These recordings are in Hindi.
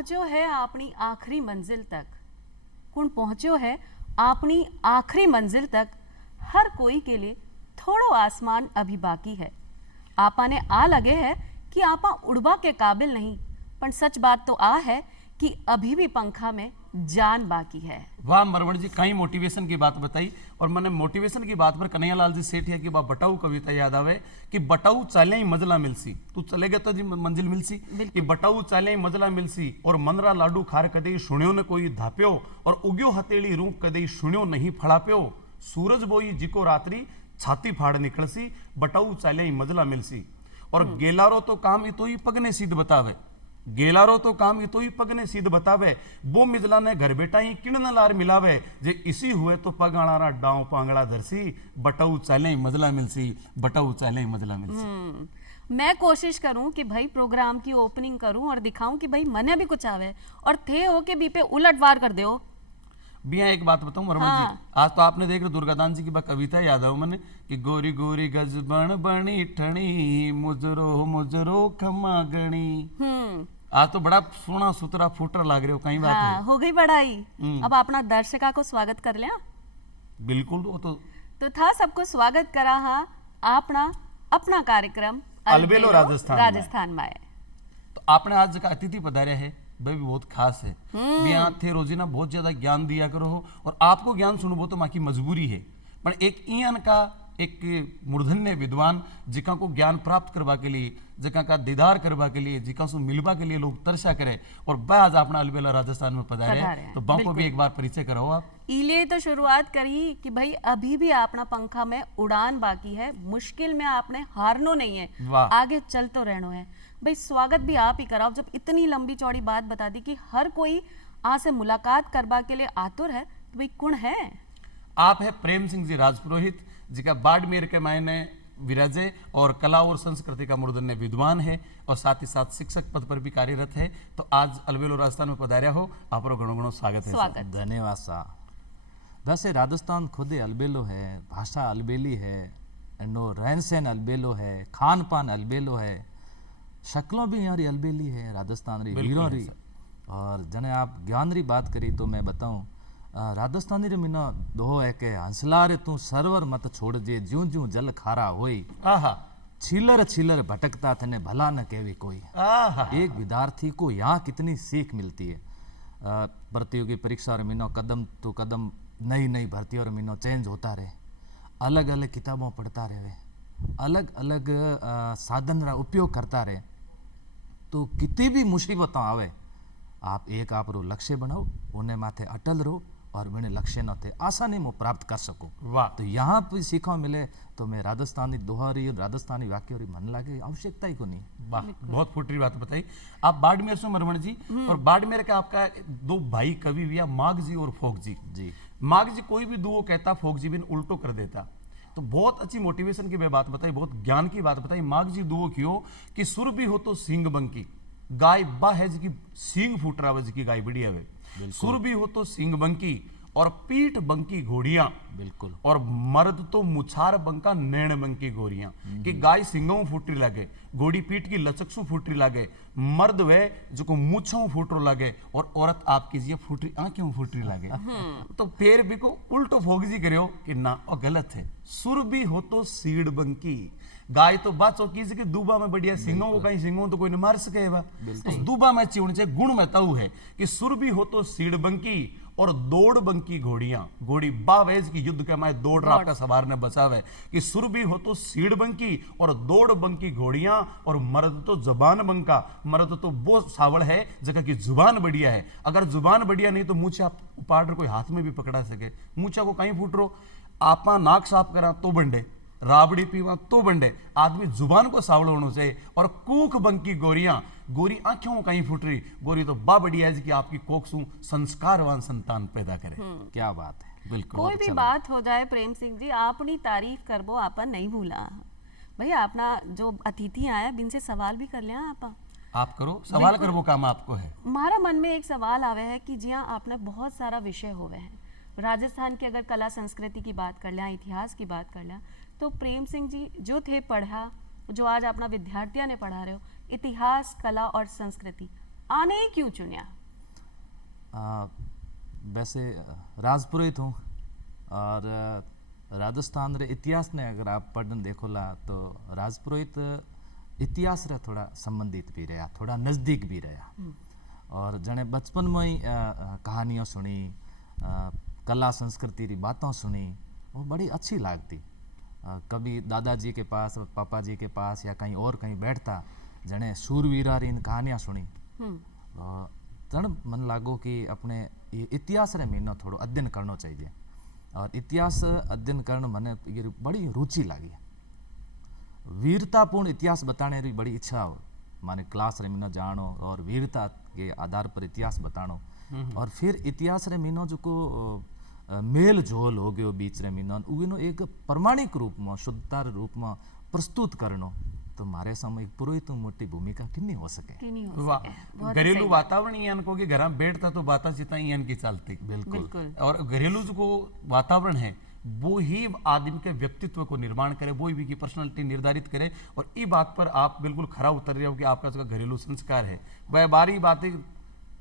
पहुंचो है अपनी आखिरी मंजिल तक, कुण पहुंचो है अपनी आखिरी मंजिल तक, हर कोई के लिए थोड़ो आसमान अभी बाकी है। आपा ने आ लगे है कि आपा उड़वा के काबिल नहीं, पर सच बात तो आ है कि अभी भी पंखा में जान बाकी है। वाह मरवण जी, कई मोटिवेशन की बात बताई। और मैंने मोटिवेशन की बात पर कन्हैयालाल जी सेठ है कि बा बटाऊ कविता याद आवे कि बटाऊ चाले ही मजला मिलसी, तू चलेगा तो जी मंजिल मिलसी, कि बटाऊ चाले ही मजला मिलसी और मनरा लाडू खार कदे सुण्यो ने कोई धाप्यो और उग्यो हथेली रूप कदे सुण्यो नहीं फड़ाप्यो, सूरज बोई जिको रात्रि छाती फाड़ निकलसी, बटाऊ चाले ही मजला मिलसी। और गेलारो तो काम इतो ही पगने सीध बतावे, गेलारो तो काम इतो ही पगने सीध बतावे, वो मिजला ने घर बेटा ही किण लार मिलावे, जे इसी हुए तो पगाड़ा डांव पांगड़ा धरसी, बटाऊ चाले ही मजला मिलसी, बटाऊ चाले ही मजला मिलसी। मैं कोशिश करूं कि भाई प्रोग्राम की ओपनिंग करूं और दिखाऊं कि भाई मने भी कुछ आवे, और थे हो के बी पे उलटवार कर दो। बिया एक बात बताऊं मरमण जी, आज तो आपने देख रहे दुर्गादान जी की कविता याद है मैंने कि गोरी गोरी गजबन बनी ठणी, मुजरो मुजरो खमा गणी। आज तो बड़ा सोना सुतरा फूटर लाग रहे हो, कहीं बात है। हो गई पढ़ाई। अब अपना दर्शका को स्वागत कर लिया। बिल्कुल, वो तो था सबको स्वागत करा हा अपना अपना कार्यक्रम अलबेलो राजस्थान में। तो आपने आज का अतिथि पधारे है भाई भी बहुत खास है। यहाँ थे रोजीना बहुत ज्यादा ज्ञान दिया करो हो, और आपको ज्ञान सुनबो तो माँ की मजबूरी है, पर एक ईयन का एक मूर्धन्य विद्वान जिका को ज्ञान प्राप्त करवा के लिए, जिका का दीदार करवा के लिए, जिका से मिलवा के लिए लोग तरसा करे, और वह आज अपना अलबेला राजस्थान में पधारे, तो बां को भी एक बार परिचय कराओ आप। इले तो शुरुआत करी कि भाई अभी भी अपना पंखा में उड़ान बाकी है, मुश्किल में आपने हारनो नहीं है, आगे चल तो रहनो है। भाई स्वागत भी आप ही कराओ, जब इतनी लंबी चौड़ी बात बता दी कि हर कोई आ से मुलाकात करवा के लिए आतुर है, तो भाई कौन है आप? है प्रेम सिंह जी राजपुरोहित, जिका बाड़मेर के मायने विराजे और कला और संस्कृति का मूर्धन्य विद्वान है, और साथ ही साथ शिक्षक पद पर भी कार्यरत है। तो आज अलबेलो राजस्थान में पधार्या हो, आप घणो घणो स्वागत है। धन्यवाद सा। वैसे राजस्थान खुद अलबेलो है, भाषा अलबेली है, रहन सहन अलबेलो है, खान पान अलबेलो है, शक्लों भी यहाँ अलबेली है राजस्थान री वीरों री। और जने आप ज्ञान री बात करी तो मैं बताऊं, राजस्थानी रे मीना दो है के हंसला रे तू सरवर मत छोड़ जे, ज्यों ज्यों जल खारा होई, छिलर छिलर भटकता थने भला न केवी कोई। एक विद्यार्थी को यहाँ कितनी सीख मिलती है। प्रतियोगी परीक्षा और मीनो कदम तो कदम नई नई भर्ती और मीनो चेंज होता रहे, अलग अलग किताबों पढ़ता रहे, अलग अलग साधन रा उपयोग करता रहे, तो कितनी भी मुसीबतें आवे आप एक आप रो लक्ष्य बनाओ, उन्हें माथे अटल रहो और मैंने लक्ष्य न थे आसानी में प्राप्त कर सकूं। वाह। तो यहाँ पे सीखा मिले तो मैं राजस्थानी दोहारी और राजस्थानी वाक्य और मन लागे आवश्यकता ही को नहीं। वाह, बहुत फुटरी बात बताई आप। बाड़मेर से मरमण जी, और बाड़मेर का आपका दो भाई कवि हुआ, माघ जी और फोक जी। जी, माघ जी कोई भी दुओ कहता, फोक जी भी उल्टो कर देता। तो बहुत अच्छी मोटिवेशन की बात बताई, बहुत ज्ञान की बात बताई। माघ जी दुओ क्यों कि सुर भी हो तो सींग बंकी, गाय बा है जी की सींग फूट रहा जी की गाय बढ़िया है। सुर भी हो तो सींग बंकी और पीठ बंकी घोड़ियां, बिल्कुल। और मर्द तो मुछार बंका नैण बंकी गोरियां, कि गाय सिंगों फूटरी लागे, घोड़ी पीठ की लचकसू फूटरी लागे, मर्द वे जो को मूछों फूटरो लागे, और औरत आपकी जी फूटरी आंखों फूटरी लागे। तो फिर भी को उल्टो फोगजी करो कि ना, और गलत है। सुर भी हो तो सीड़ बंकी, गाय तो बात चौकी कि दूबा में बढ़िया सिंगों को कहीं सिंगों तो कोई न मार सके। तो दूबा में चिवण से गुण में ताऊ है कि सुर भी हो तो सीड़ बंकी और दौड़ बंकी घोड़ियां, घोड़ी बावेज की युद्ध के माए दौड़ रात का सवार ने बचावे, कि सुर भी हो तो सीड़ बंकी और दौड़ बंकी घोड़ियां, और मर्द तो जुबान बंका, मर्द तो वो सावल है जगह की जुबान बढ़िया है। अगर जुबान बढ़िया नहीं तो मूछा उपाड़ कोई हाथ में भी पकड़ा सके, मूछा को कहीं फूट रो, आपा नाक साफ करा तो बंडे, राबड़ी पीवा तो बंडे, आदमी जुबान को सावल होना चाहिए। और कूख बंकी गोरियां, गोरी आंखों कहीं फुट रही, गोरी तो बा बढ़िया है कि आपकी कोखसू संस्कारवान संतान पैदा करे। क्या बात है। बिल्कुल। कोई भी बात हो जाए प्रेम सिंह जी, अपनी तारीफ करबो आपन नहीं भूला भैया। अपना जो अतिथि आया बिन से सवाल भी कर लिया आप करो सवाल कर, वो काम आपको है। हमारा मन में एक सवाल आवे है कि जिया आपने बहुत सारा विषय होवे हैं राजस्थान की, अगर कला संस्कृति की बात कर लिया, इतिहास की बात कर लिया, तो प्रेम सिंह जी जो थे पढ़ा, जो आज अपना विद्यार्थियों ने पढ़ा रहे हो, इतिहास कला और संस्कृति, आने ही क्यों चुनिया? वैसे राजपुरोहित हूँ और राजस्थान रे इतिहास ने अगर आप पढ़न देखोला तो राजपुरोहित इतिहास रे थोड़ा संबंधित भी रहा, थोड़ा नज़दीक भी रहा। और जने बचपन में ही कहानियाँ सुनी, कला संस्कृति री बातों सुनी, वो बड़ी अच्छी लागती। कभी दादाजी के पास, पापा जी के पास या कहीं और कहीं बैठता, जने शूरवीरा री इन कहानियाँ सुनी, तण मन लागो कि अपने ये इतिहास रे महीनो थोड़ो अध्ययन करना चाहिए। और इतिहास अध्ययन करना मने ये बड़ी रुचि लगी। वीरतापूर्ण इतिहास बताने री बड़ी इच्छा हो, माने क्लास रे महीनो जानो और वीरता के आधार पर इतिहास बतानो। और फिर इतिहास रे महीनो जो को मेल जोल हो गयो बीच रे महीनो, उनो एक प्रमाणिक रूप में, शुद्धता रूप में प्रस्तुत करनो, तो मारे समय एक पुरोहित मोटी भूमिका किन्नी हो सके। किन्नी हो वाह, सके। बहुत घरेलू सही। वातावरण यान को कि घर में बैठता तो बाता चिता यान की चलती। बिल्कुल। और घरेलू जो वातावरण है वो ही आदमी के व्यक्तित्व को निर्माण करे, वो ही की पर्सनालिटी निर्धारित करे। और ई बात पर आप बिल्कुल खरा उतर रहे हो कि आपका जो घरेलू संस्कार है वह बारी बातें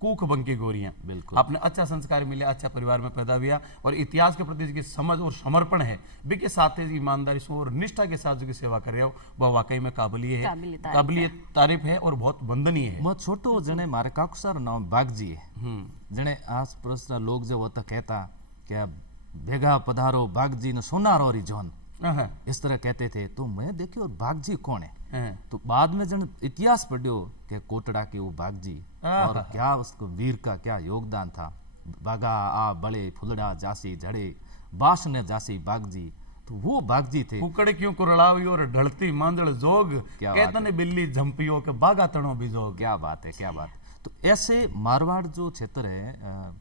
कूख बंकी गोरियां। बिल्कुल। आपने अच्छा संस्कार मिले, अच्छा परिवार में पैदा हुआ और इतिहास के प्रति जो समझ और समर्पण है भी के साथ ईमानदारी से और निष्ठा के साथ जो सेवा कर रहे हो वह वाकई में काबिलियत तारीफ है और बहुत वंदनीय है। मैं छोटो जने मारे काकुसार नाम बागजी है, जने आस पड़ोस रा लोग जो होता कहता क्या भेगा पधारो बागजी ने सोनारो री जोन, इस तरह कहते थे। तो मैं देखियो बागजी कौन है, तो बाद में जन इतिहास पढ़ियो कि कोटड़ा के वो बागजी और क्या उसको वीर का क्या योगदान था। बागा आ बड़े फुलड़ा जासी झड़े बास ने जासी बागजी, तो वो बागजी थे। कुकड़ क्यों कुरड़ावी और ढलती मांदड़ जोग, क्या कहते ने बिल्ली झंपियो के बागा तणो बिजोग। क्या बात है, क्या बात। तो ऐसे मारवाड़ जो क्षेत्र है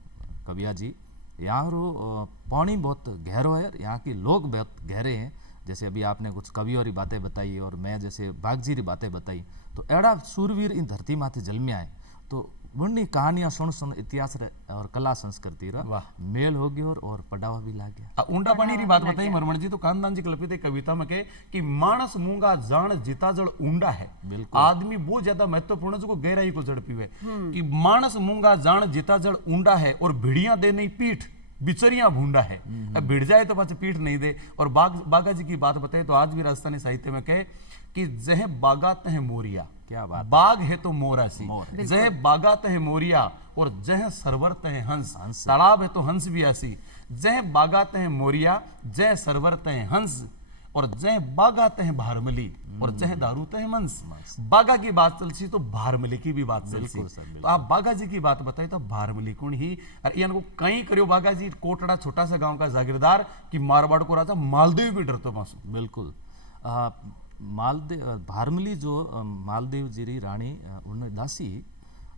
कविया जी, यहाँ रो पानी बहुत गहरो है, यहाँ के लोग बहुत गहरे हैं। जैसे अभी आपने कुछ कवियों की बातें बताई और मैं जैसे बागजी की बातें बताई, तो एड़ा सूरवीर इन धरती माथे जन्मिया है। तो उन्नी कहानियां सुन सुन इतिहास और कला संस्कृति रा मेल हो गया और पढ़ावा भी लाग गया। ऊंडा पानी की बात बताई मरमण जी, तो कानदान जी कल्पित एक कविता में कहे कि मानस मूंगा जान जिता जल ऊंडा है। आदमी वो ज्यादा महत्वपूर्ण जो गहराई को जड़ पीवे कि मानस मूंगा जान जिता जल ऊंडा है और भिड़िया दे नहीं पीठ बिचरिया भूंडा है। अब भिड़ जाए तो पाछे पीठ नहीं दे। और बागा जी की बात बताए तो आज भी राजस्थानी साहित्य में कहे कि जह बागा तह मोरिया, क्या बात, बाग है तो मोरासी, जह बागा तह मोरिया और जह सरवर तह हंस, तालाब है तो हंस भी आसी। जह बागा तह मोरिया, जह सरवर तह हंस और जह बागा तह भारमली और जह दारू तह मंस। बागा की बात चलसी तो भारमली की भी बात चलसी। तो आप बागा जी की बात बताए तो भारमली कौन ही इनको कहीं करियो बागा जी, कोटड़ा छोटा सा गांव का जागीरदार कि मारवाड़ को राजा मालदेव भी डरतो मासू। बिल्कुल। मालदेव भारमली जो मालदेव जी री रानी उन्हें दासी,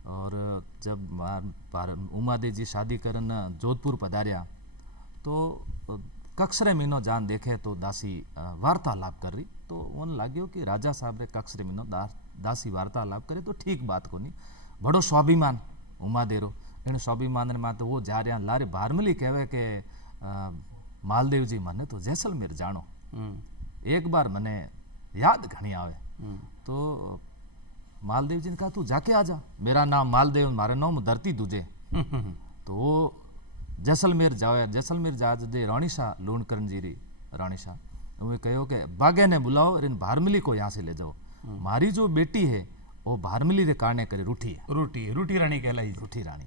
और जब उमादेव जी शादी करन जोधपुर पधारिया तो कक्षरे मीनो जान देखे तो दासी वार्तालाप कर रही, तो उन लाग्यो कि राजा साहब रे कक्षरे मीनो दासी वार्तालाप करे तो ठीक बात को नहीं। बड़ो स्वाभिमान उमादेरो, इन स्वाभिमान में तो वो जा रहा लारे भारमली कहवे के मालदेव जी मने तो जैसलमेर जानो, एक बार मने याद घनी आवे। तो मालदेव जी ने कहा तू जाके आ जा, मेरा नाम मालदेव, मारे नाम धरती दूजे। तो वो जैसलमेर जावे, जैसलमेर जा दे रानीशा लूणकरण जी री रानीशा, उन्हें कहो कि बागे ने बुलाओ और इन भारमली को यहाँ से ले जाओ, मारी जो बेटी है वो भारमली रे कारणे करे रूठी है, रूठी रानी कहलाई, रूठी रानी।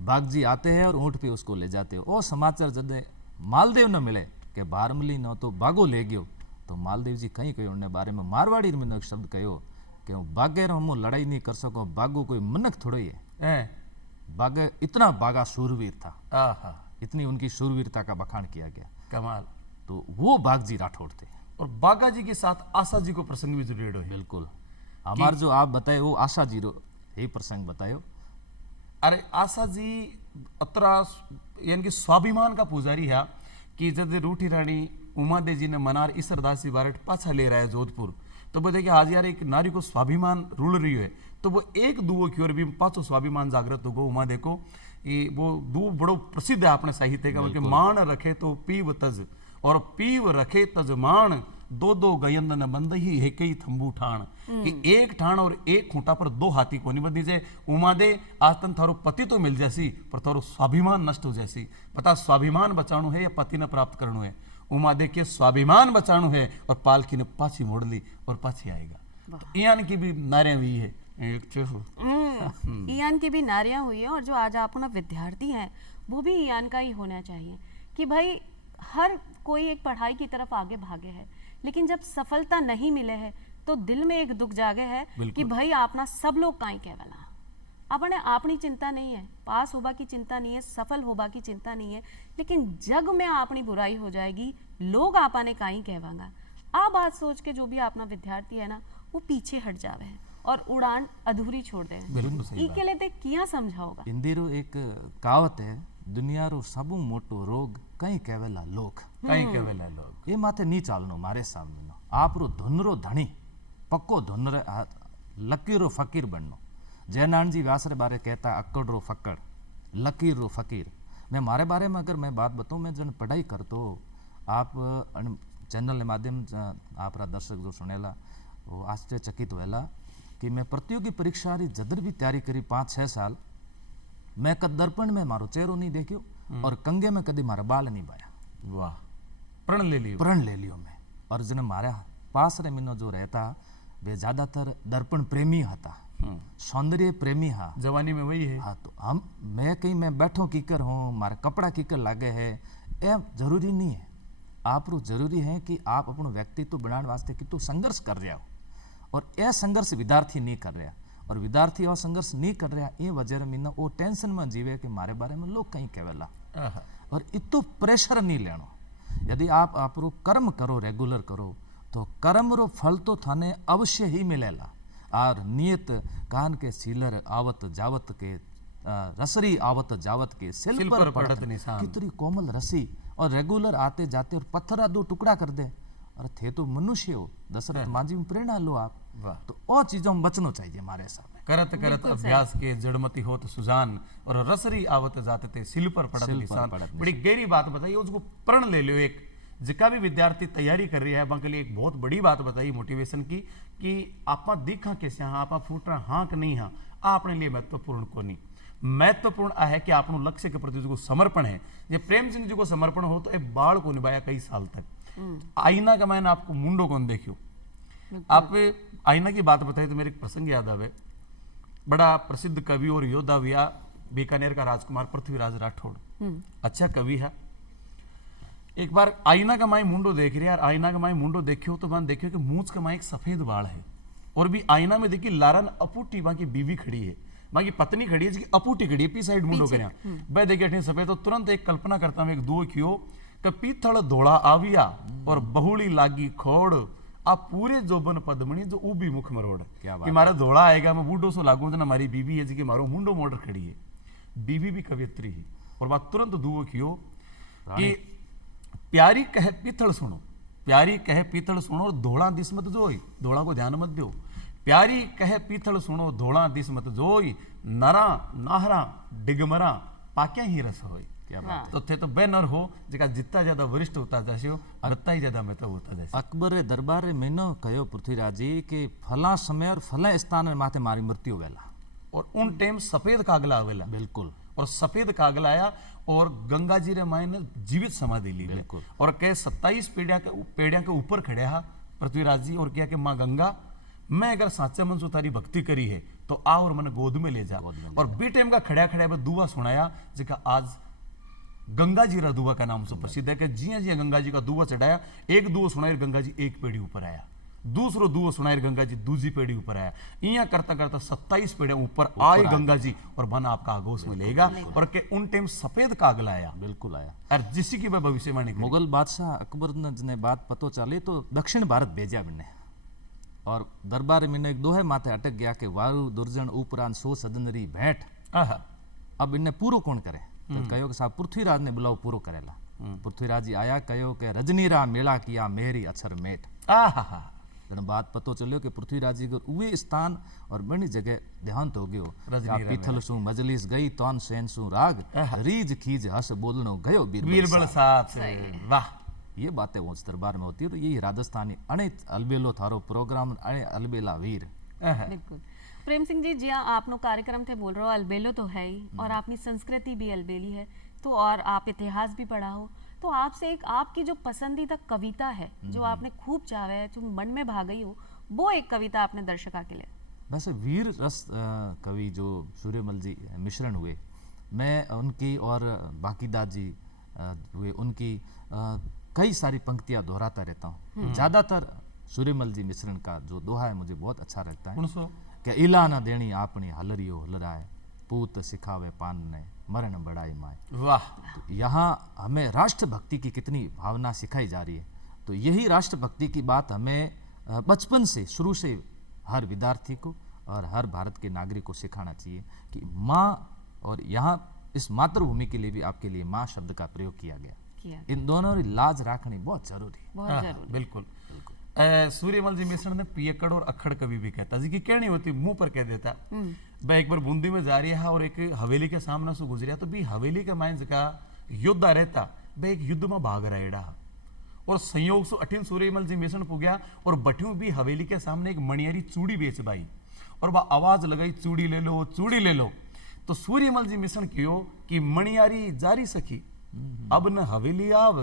बाग जी आते हैं और ऊँट पे उसको ले जाते हो। वो समाचार जदे मालदेव न मिले कि भारमली न तो बागो ले गयो, तो मालदेव जी कहीं कहो उन्हें बारे में मारवाड़ी में एक शब्द कहो कि बागे हम लड़ाई नहीं कर सको, बागो कोई मनक थोड़ो ही है। बागे इतना बागा शूरवीर था, इतनी उनकी शूरवीरता का बखान किया गया। कमाल। तो वो बाग जी राठौड़ थे। और बागा जी के साथ आशा जी को प्रसंग भी जुड़े है। बिल्कुल। हमारे जो आप बताए वो आशा जी रो यही प्रसंग बतायो। अरे आशा जी अतरा यानी कि स्वाभिमान का पुजारी है कि जब रूठी रानी उमादेव जी ने मनार ईसरदासी बारट पाछा ले रहा है जोधपुर, तो वो देखिए आज यार एक नारी को स्वाभिमान रुल रही है, तो वो एक दुओ की ओर भी पाछो स्वाभिमान जागृत होगो। उमा देखो वो दू बड़ो प्रसिद्ध है अपने साहित्य का, मान रखे तो पीव तज और पीव रखे तज मान, दो दो गयंद न बंद ही एक ही थंबू ठाण कि एक ठाण और एक खूंटा पर दो हाथी को नहीं बंधी जाए। उमा दे आज तन थारो पति तो मिल जैसी पर थारो स्वाभिमान नष्ट हो जैसी। पता स्वाभिमान बचाणु है या पति न प्राप्त करनु है। उमा दे के स्वाभिमान बचाणु है और पालकी ने पाछी मोड़ ली और पाछी आएगा। तो इयान की भी नारियां हुई है ईयान की भी नारियां हुई है। और जो आज अपना विद्यार्थी हैं वो भी ईयान का ही होना चाहिए कि भाई हर कोई एक पढ़ाई की तरफ आगे भागे है, लेकिन जब सफलता नहीं मिले है तो दिल में एक दुख जागे है कि भाई आपना सब लोग काई कहवला। अपने आपनी चिंता नहीं है, पास होबा की चिंता नहीं है, सफल होबा की चिंता नहीं है, लेकिन जग में आपनी बुराई हो जाएगी, लोग आपने काई कहवांगा। आ बात सोच के जो भी अपना विद्यार्थी है ना वो पीछे हट जावे है और उड़ान अधूरी छोड़ दे। बिल्कुल सही ई के लिए ते किया समझाओगा। हिंदीरो एक कहावत है, दुनिया रो सबू मोटो रोग कई कहवेला लोग। कहीं कहवेला लोग ये माथे नहीं चालनो मारे सामने आप रो धुनरो धनी पक्को धुन रे लकीर रो फकीर बननो। जयनारायण जी व्यास रे बारे कहता अक्कड़ रो फक्कड़ लकीर रो फकीर। मैं मारे बारे में अगर मैं बात बताऊं, मैं जन पढ़ाई करतो आप चैनल के माध्यम आप दर्शक जो सुनेला वो आश्चर्यचकित होएला कि मैं प्रतियोगी परीक्षा री जदर भी तैयारी करी 5-6 साल, मैं कद दर्पण में मारो चेहरो नहीं देखियो और कंगे में कदी मारा बाल नहीं बाया। वाह, प्रण ले लियो। प्रण ले लियो मैं। और जन मारे पास रे मिनो जो रहता वे ज्यादातर दर्पण प्रेमी हता, सौंदर्य प्रेमी हा। जवानी में वही है। हाँ, तो हम मैं कहीं मैं बैठो कीकर हूँ, मारा कपड़ा कीकर लागे है, ये जरूरी नहीं है। आप रो जरूरी है कि आप अपनो व्यक्तित्व बनाने वास्ते कितो संघर्ष कर रहे हो, और यह संघर्ष विद्यार्थी नहीं कर रहा। और विद्यार्थी और संघर्ष नहीं कर रहा, ये वजह मीना वो टेंशन में जीवे कि मारे बारे में लोग कहीं कहवेला। और इतो प्रेशर नहीं लेनो। यदि आप आपरो कर्म करो, रेगुलर करो, तो कर्म रो फल तो थाने अवश्य ही मिलेला। और नियत कान के सीलर आवत जावत के रसरी आवत जावत के सिल पर पड़त निशान। कितनी कोमल रसी, और रेगुलर आते जाते और पत्थरा दो टुकड़ा कर दे। और थे तो मनुष्य हो, दशरथ मांझी में प्रेरणा लो आप। तो और चीजों में बचना चाहिए हमारे सामने। करत करत अभ्यास के जड़मती होत सुजान और रसरी आवत जाते थे सिल पर पड़त निशान। बड़ी गहरी बात बताई, उसको प्रण ले लो। एक जिका भी विद्यार्थी तैयारी कर रही है बाकी लिए एक बहुत बड़ी बात बताई मोटिवेशन की कि आपा दिखा कैसे हाँ, आपा फूट रहा हाँ कि नहीं हाँ, अपने लिए महत्वपूर्ण को नहीं। महत्वपूर्ण है कि आपनो लक्ष्य के प्रति जो समर्पण है। ये प्रेम सिंह जी को समर्पण हो तो एक बाढ़ को निभाया कई साल तक। आईना का मैंने आपको मुंडो कौन देखियो। आप आईना की बात बताई तो मेरे एक प्रसंग याद आवे। बड़ा प्रसिद्ध कवि और योद्धा हुआ बीकानेर का राजकुमार पृथ्वीराज राठौड़, अच्छा कवि है। एक बार आईना का माई मुंडो देख रही यार, आईना का माई मुंडो देखियो तो मैंने देखियो कि मूंछ का माई एक सफेद बाल है, और भी आईना में देखी लारन अपूटी वहां की बीवी खड़ी है, वहां की पत्नी खड़ी है जिसकी अपूटी खड़ी है पी साइड मुंडो कर वह देखे सफेद। तो तुरंत एक कल्पना करता हूं, एक दो कियो कि पीथल धोड़ा आविया और बहुड़ी लागी खोड़ आप पूरे जोबन पद्मणी जो ऊबी मुख मरोड़ कि मारा धोड़ा आएगा मैं बूढ़ो सो लागू तो हमारी बीवी है जी मारो मुंडो मोटर खड़ी है। बीवी भी कवियत्री ही, और बात तुरंत दुओ कियो कि प्यारी कहे पीतल सुनो, प्यारी कहे पीतल सुनो और धोड़ा दिस मत जोई, धोड़ा को ध्यान मत दो। प्यारी कहे पीतल सुनो धोड़ा दिस मत जोई, नरा नाहरा डिगमरा पाक्या ही रस होई। तो थे तो बे नर हो जिका जितना ज्यादा वरिष्ठ होता जैसे हो उतना ही ज्यादा महत्व होता जैसे। अकबर दरबार मैंने कहो पृथ्वीराज जी कि फला समय और फला स्थान माथे मारी मृत्यु वेला, और उन टाइम सफेद कागला आवेला। बिल्कुल, और सफेद कागला आया और गंगा जी रे माई ने जीवित समाधि ली। बिल्कुल। और कह 27 पेड़िया के ऊपर खड़े पृथ्वीराज जी और क्या कि माँ गंगा मैं अगर साचा मन से तारी भक्ति करी है तो आ और मन गोद में ले जा। और बी टाइम का खड़ा खड़ा दुआ सुनाया जिका आज गंगा जी रा दुआ का नाम से प्रसिद्ध है कि जिया जिया गंगा जी का दुआ चढ़ाया, एक दुआ सुनाई गंगा जी एक पेड़ी ऊपर आया, दूसरो दुआ सुनाई गंगा जी दूसरी पेड़ी ऊपर आया, इया करता करता 27 पेड़ियां ऊपर आए गंगा जी और बन आपका आगोश में लेगा। और के उन टाइम सफेद कागला आया, बिल्कुल आया। और जिसी की भविष्यवाणी मुगल बादशाह अकबर ने बात पतो चली तो दक्षिण भारत भेजा मैंने, और दरबार में एक दोहे माथे अटक गया कि वारु दुर्जन उपरांत सो सदनरी भेंट। अब इन्हें पूरो कौन करे तो कहो कि साहब पृथ्वीराज ने बुलाओ पूरो करेला। पृथ्वीराज जी आया कहो कि रजनीरा मेला किया मेरी अक्षर मेट। जन बात पतो चलियो कि पृथ्वीराज जी उवे स्थान और बड़ी जगह देहांत हो गयो। पीथल सु मजलिस गई तौन सैन सु राग रीज खीज हस बोलनो गयो बीरबल साथ। वाह, ये बातें उच्च दरबार में होती है। तो यही राजस्थानी अणे अलबेलो थारो प्रोग्राम अणे अलबेला वीर। बिल्कुल। प्रेम सिंह जी, जी आपनो कार्यक्रम थे बोल रहे हो अलबेलो तो है ही, और आपकी संस्कृति भी अलबेली है, तो और आप इतिहास भी पढ़ा हो, तो आपसे एक आपकी जो पसंदीदा कविता है जो आपने खूब चाहा है, जो मन में भा गई हो, वो एक कविता आपने दर्शका के लिए। वैसे वीर रस कवि जो सूर्यमल जी मिश्रण हुए, मैं उनकी और बाकीदार जी हुए, उनकी कई सारी पंक्तियां दोहराता रहता हूँ। ज़्यादातर सूर्यमल जी मिश्रण का जो दोहा है मुझे बहुत अच्छा लगता है कि इला न देनी आपनी हलरियो हलराए, पूत सिखावे पान ने मरण बढ़ाई माए। वाह। तो यहाँ हमें राष्ट्रभक्ति की कितनी भावना सिखाई जा रही है। तो यही राष्ट्रभक्ति की बात हमें बचपन से, शुरू से हर विद्यार्थी को और हर भारत के नागरिक को सिखाना चाहिए कि माँ, और यहाँ इस मातृभूमि के लिए भी आपके लिए माँ शब्द का प्रयोग किया गया। इन दोनों की लाज रखनी बहुत जरूरी है। बहुत जरूरी। बिल्कुल। सूर्यमल जी मिश्रण ने पियकड़ और अखड़ कवि भी कहता जी की कहनी होती मुंह पर कह देता। मैं एक बार बूंदी में जा रही है और एक हवेली के सामने से गुजरिया, तो भी हवेली के माइंस का योद्धा रहता, वह एक युद्ध में भाग रहा और संयोग से अठिन सूर्यमल जी मिश्रण पुग्या और बठियों भी हवेली के सामने एक मणियारी चूड़ी बेच बाई और वह आवाज लगाई, चूड़ी ले लो, चूड़ी ले लो। तो सूर्यमल जी मिश्रण कियो कि मणियारी जारी सखी अब न हवेली आव,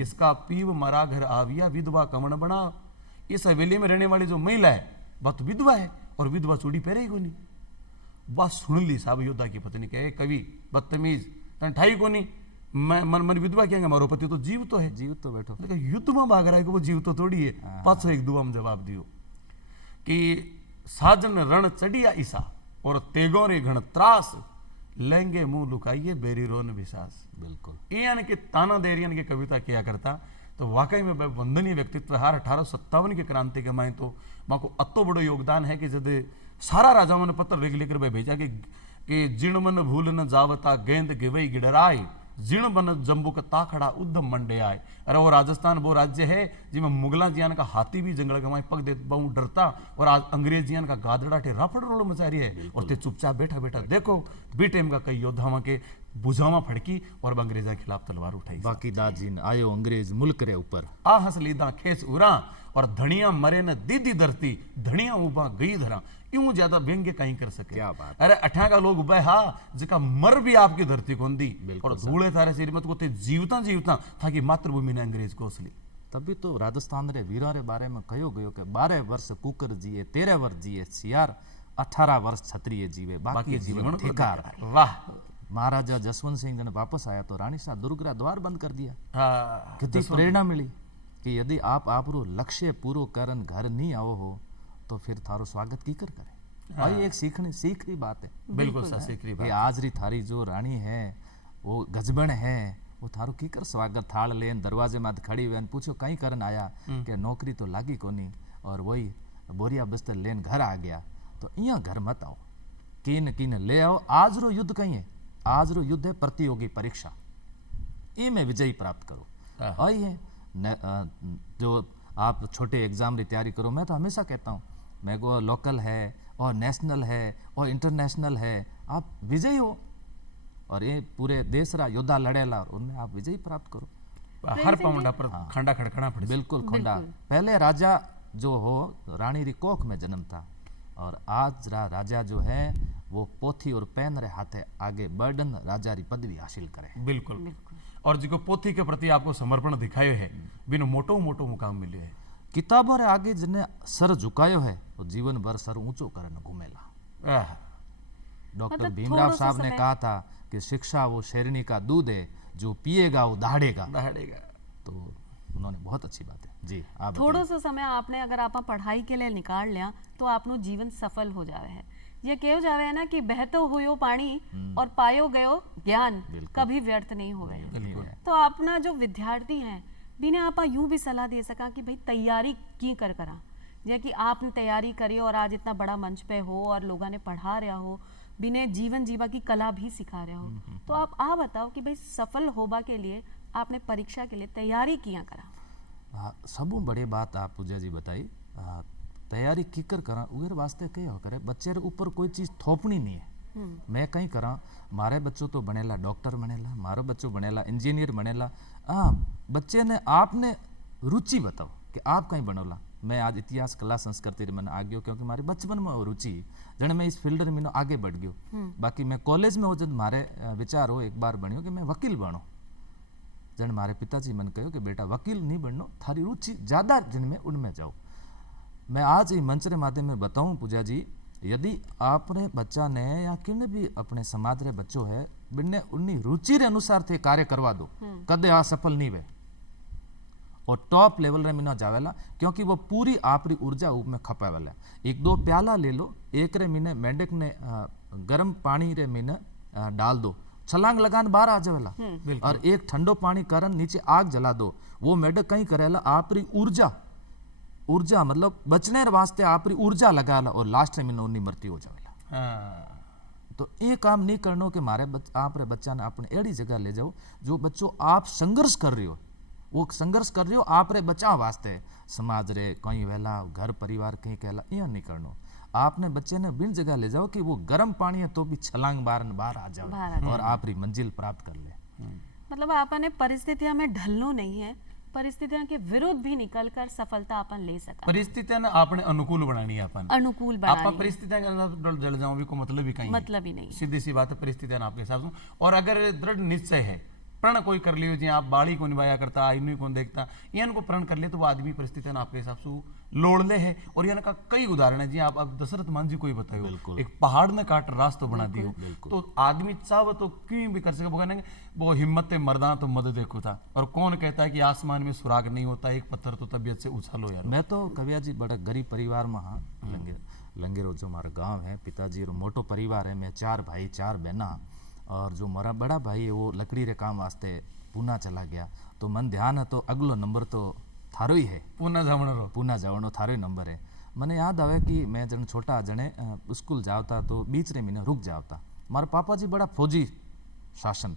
इसका पीव मरा घर आविया विधवा कमण बना। इस हवेली में रहने वाली जो महिला है वह तो विधवा है और विधवा चूड़ी पहरेगी को नहीं। वह सुन ली साहब योद्धा की पत्नी कहे, कवि बदतमीज तन ठाई को नहीं, मैं मन विधवा कहेंगे, हमारो पति तो जीव तो है। जीव तो बैठो, युद्ध में भाग रहा है कि वो जीव तो थोड़ी है। पाछो एक दुआ में जवाब दियो कि साजन रण चढ़िया ईसा और तेगोरे घण त्रास, लेंगे मुंह लुकाइए बेरी रोन विश्वास। बिल्कुल यानी कि ताना देरियन की कविता किया करता। तो वाकई में वंदनीय व्यक्तित्व है। 1857 की क्रांति के माए तो माँ को अतो बड़ो योगदान है कि जब सारा राजाओं ने पत्र लिख लेकर भाई भेजा कि जिण मन भूल न जावता गेंद गिवई गिडराय, जिण बन जम्बुक ताखड़ा उद्धम मंडे आए। अरे वो राजस्थान वो राज्य है जिसमें मुगला जियान का हाथी भी जंगल के माए पग दे बहु डरता, और आज अंग्रेज जियान का गादड़ा टे राफड़ रोल मचा रही है और ते चुपचाप बैठा बैठा देखो बेटेम का कई योद्धाओं के बुझावा फड़की और अंग्रेजा के खिलाफ तलवार उठाई। बाकी दाजीन आयो अंग्रेज मुल्क रे ऊपर आ हंस लीदा खेस उरा और धनिया मरे न दीदी धरती, धनिया उबा गई धरा। यूं ज्यादा व्यंग्य कहीं कर सके। क्या बात। अरे अठा का लोग उबे हा जिका मर भी आपकी धरती को दी और धूले थारे शरीर में तो जीवता जीवता था कि मातृभूमि ने अंग्रेज को असली। तभी तो राजस्थान रे वीरों रे बारे में कहो गयो कि 12 वर्ष कुकर जिए, 13 वर्ष जिए सियार, 18 वर्ष क्षत्रिय जीवे, बाकी जीवन ठेकार। वाह। महाराजा जसवंत सिंह जब वापस आया तो रानी शाह दुर्ग रा द्वार बंद कर दिया। कितनी जसवंत- प्रेरणा मिली कि यदि आप आपरो लक्ष्य पूरो करन घर नहीं आओ हो तो फिर थारो स्वागत की कर करे। और ये एक सीख रही बात है। बिल्कुल सीखरी कि बात। आज री थारी जो रानी है वो गजबन है, वो थारो की कर स्वागत थाल लेन दरवाजे में खड़ी हुए पूछो कहीं करन आया कि नौकरी तो लागी कोनी, और वही बोरिया बिस्तर लेन घर आ गया। तो यहाँ घर मत आओ, किन ले आओ। आज रो युद्ध कहीं है, आज रो युद्ध है प्रतियोगी परीक्षा, में विजयी प्राप्त करो। और ये जो आप छोटे एग्जाम की तैयारी करो, मैं तो हमेशा कहता हूँ मैं को लोकल है और नेशनल है और इंटरनेशनल है, आप विजयी हो और ये पूरे देश रा योद्धा लड़ेला और उनमें आप विजयी प्राप्त करो। हर पाउंडा पर खंडा खड़खड़ा पड़े। बिल्कुल खोंडा। पहले राजा जो हो रानी री कोख में जन्म था, और आज राजा जो है वो पोथी और पेन रे हाथे आगे बर्डन राजा री पदवी हासिल करे। बिल्कुल। और जिको पोथी के प्रति आपको समर्पण दिखायो है, बिन मोटो मोटो मुकाम मिले है। किताबों रे आगे जिन्हें सर झुकायो है वो जीवन भर सर ऊंचो करने घूमेला। डॉक्टर मतलब भीमराव थोड़ा सा साहब ने समय- कहा था कि शिक्षा वो शेरनी का दूध है, जो पिएगा वो दहाड़ेगा। तो उन्होंने बहुत अच्छी बात है जी। आप थोड़ो सा समय आपने अगर आप पढ़ाई के लिए निकाल लिया तो आपनो जीवन सफल हो जावे है। ये कहो जावे है ना कि बहतो हुयो पानी और पायो गयो ज्ञान कभी व्यर्थ नहीं होवे। तो अपना जो विद्यार्थी हैं बिना आपा यूं भी सलाह दे सका कि भाई तैयारी की कर करा, जे कि आपने तैयारी करी और आज इतना बड़ा मंच पे हो और लोगों ने पढ़ा रहा हो, बिना जीवन जीवा की कला भी सिखा रहा हो, तो आप बताओ कि भाई सफल होबा के लिए आपने परीक्षा के लिए तैयारी किया करा। सबू बड़ी बात आप पूजा जी बताई। तैयारी किकर करा उगर वास्ते क्या हो करे, बच्चे रे ऊपर कोई चीज थोपनी नहीं है। मैं कहीं करा मारे बच्चों तो बनेला डॉक्टर बनेला, मारो बच्चों बनेला इंजीनियर बनेला, हाँ, बच्चे ने आपने रुचि बताओ कि आप कहीं बनोला। मैं आज इतिहास कला संस्कृति रे मैंने आ गयो क्योंकि मारे बचपन में वो रुचि जने मैं इस फील्ड में आगे बढ़ गयो। बाकी मैं कॉलेज में हो जब मारे विचार हो एक बार बनियो कि मैं वकील बनो। जन मारे पिताजी मन कहो कि बेटा वकील नहीं बननो, थारी रुचि ज्यादा जिनमें उनमें जाओ। मैं आज ये मंच रे माध्यम में बताऊं पूजा जी, यदि आपने बच्चा ने या किन भी अपने समाज रे बच्चों है बिन्ने उन्नी रुचि रे अनुसार थे कार्य करवा दो, कदे असफल नहीं वे और टॉप लेवल रे मीना जावेला क्योंकि वो पूरी आपरी ऊर्जा उप में खपावेला। एक दो प्याला ले लो, एक रे मीने मेंढक ने गर्म पानी रे मीने डाल दो, छलांग लगान बाहर आ जावेला। और एक ठंडो पानी करन नीचे आग जला दो, वो मेंढक कहीं करेला आपरी ऊर्जा मतलब बचने वास्ते आपरी ऊर्जा लगाला और लास्ट में मीने उन्नी मृत्यु हो जावेला। तो ये काम नहीं करनो कि मारे आप रे बच्चा ने अपने एड़ी जगह ले जाओ जो बच्चों आप संघर्ष कर रहे हो, वो संघर्ष कर रहे हो आप रे बचाव वास्ते, समाज रे कहीं वेला घर परिवार कहीं कहला ये नहीं करनो। आपने बच्चे ने बिन जगह ले जाओ कि वो गर्म पानी है तो भी छलांग बाहर आ जाओ और आप री मंजिल प्राप्त कर ले। मतलब आपने परिस्थितियां में ढलनो नहीं है, परिस्थितियां के विरुद्ध भी निकलकर सफलता अपन ले सका। परिस्थितियां ना आपने अनुकूल बनानी है, अपन अनुकूल बनानी आप परिस्थितियां के अंदर जल जाओ भी को मतलब ही कहीं मतलब ही नहीं। सीधी सी बात है, परिस्थितियां आपके हिसाब से। और अगर दृढ़ निश्चय है, प्रण कोई कर लियो जी आप बाड़ी को निभाया करता इन्हीं को देखता इनको प्रण कर ले तो वो आदमी परिस्थितियां आपके हिसाब से लोड़ ले है। और यहाँ का कई उदाहरण है जी, आप अब दशरथ मान जी को ही बताओ, एक पहाड़ ने काट रास्ता बना दियो तो आदमी चाहे तो क्यों भी कर सके। वो वो हिम्मत मर्दा तो मद देखो था, और कौन कहता है कि आसमान में सुराग नहीं होता, एक पत्थर तो तबियत से उछालो यार। मैं तो कविया जी बड़ा गरीब परिवार में हाँ लंगेरो जो हमारा गांव है, पिताजी रो मोटो परिवार है, मैं 4 भाई 4 बहना, और जो मेरा बड़ा भाई है वो लकड़ी रे काम वास्ते पूना चला गया। तो मन ध्यान है तो अगलो नंबर तो थारो ही है, पूना जावणो थारो ही नंबर है। मने याद आवे कि मैं जन छोटा जने स्कूल जावता तो बीच रे महीने रुक जावता। मारे पापा जी बड़ा फौजी शासन,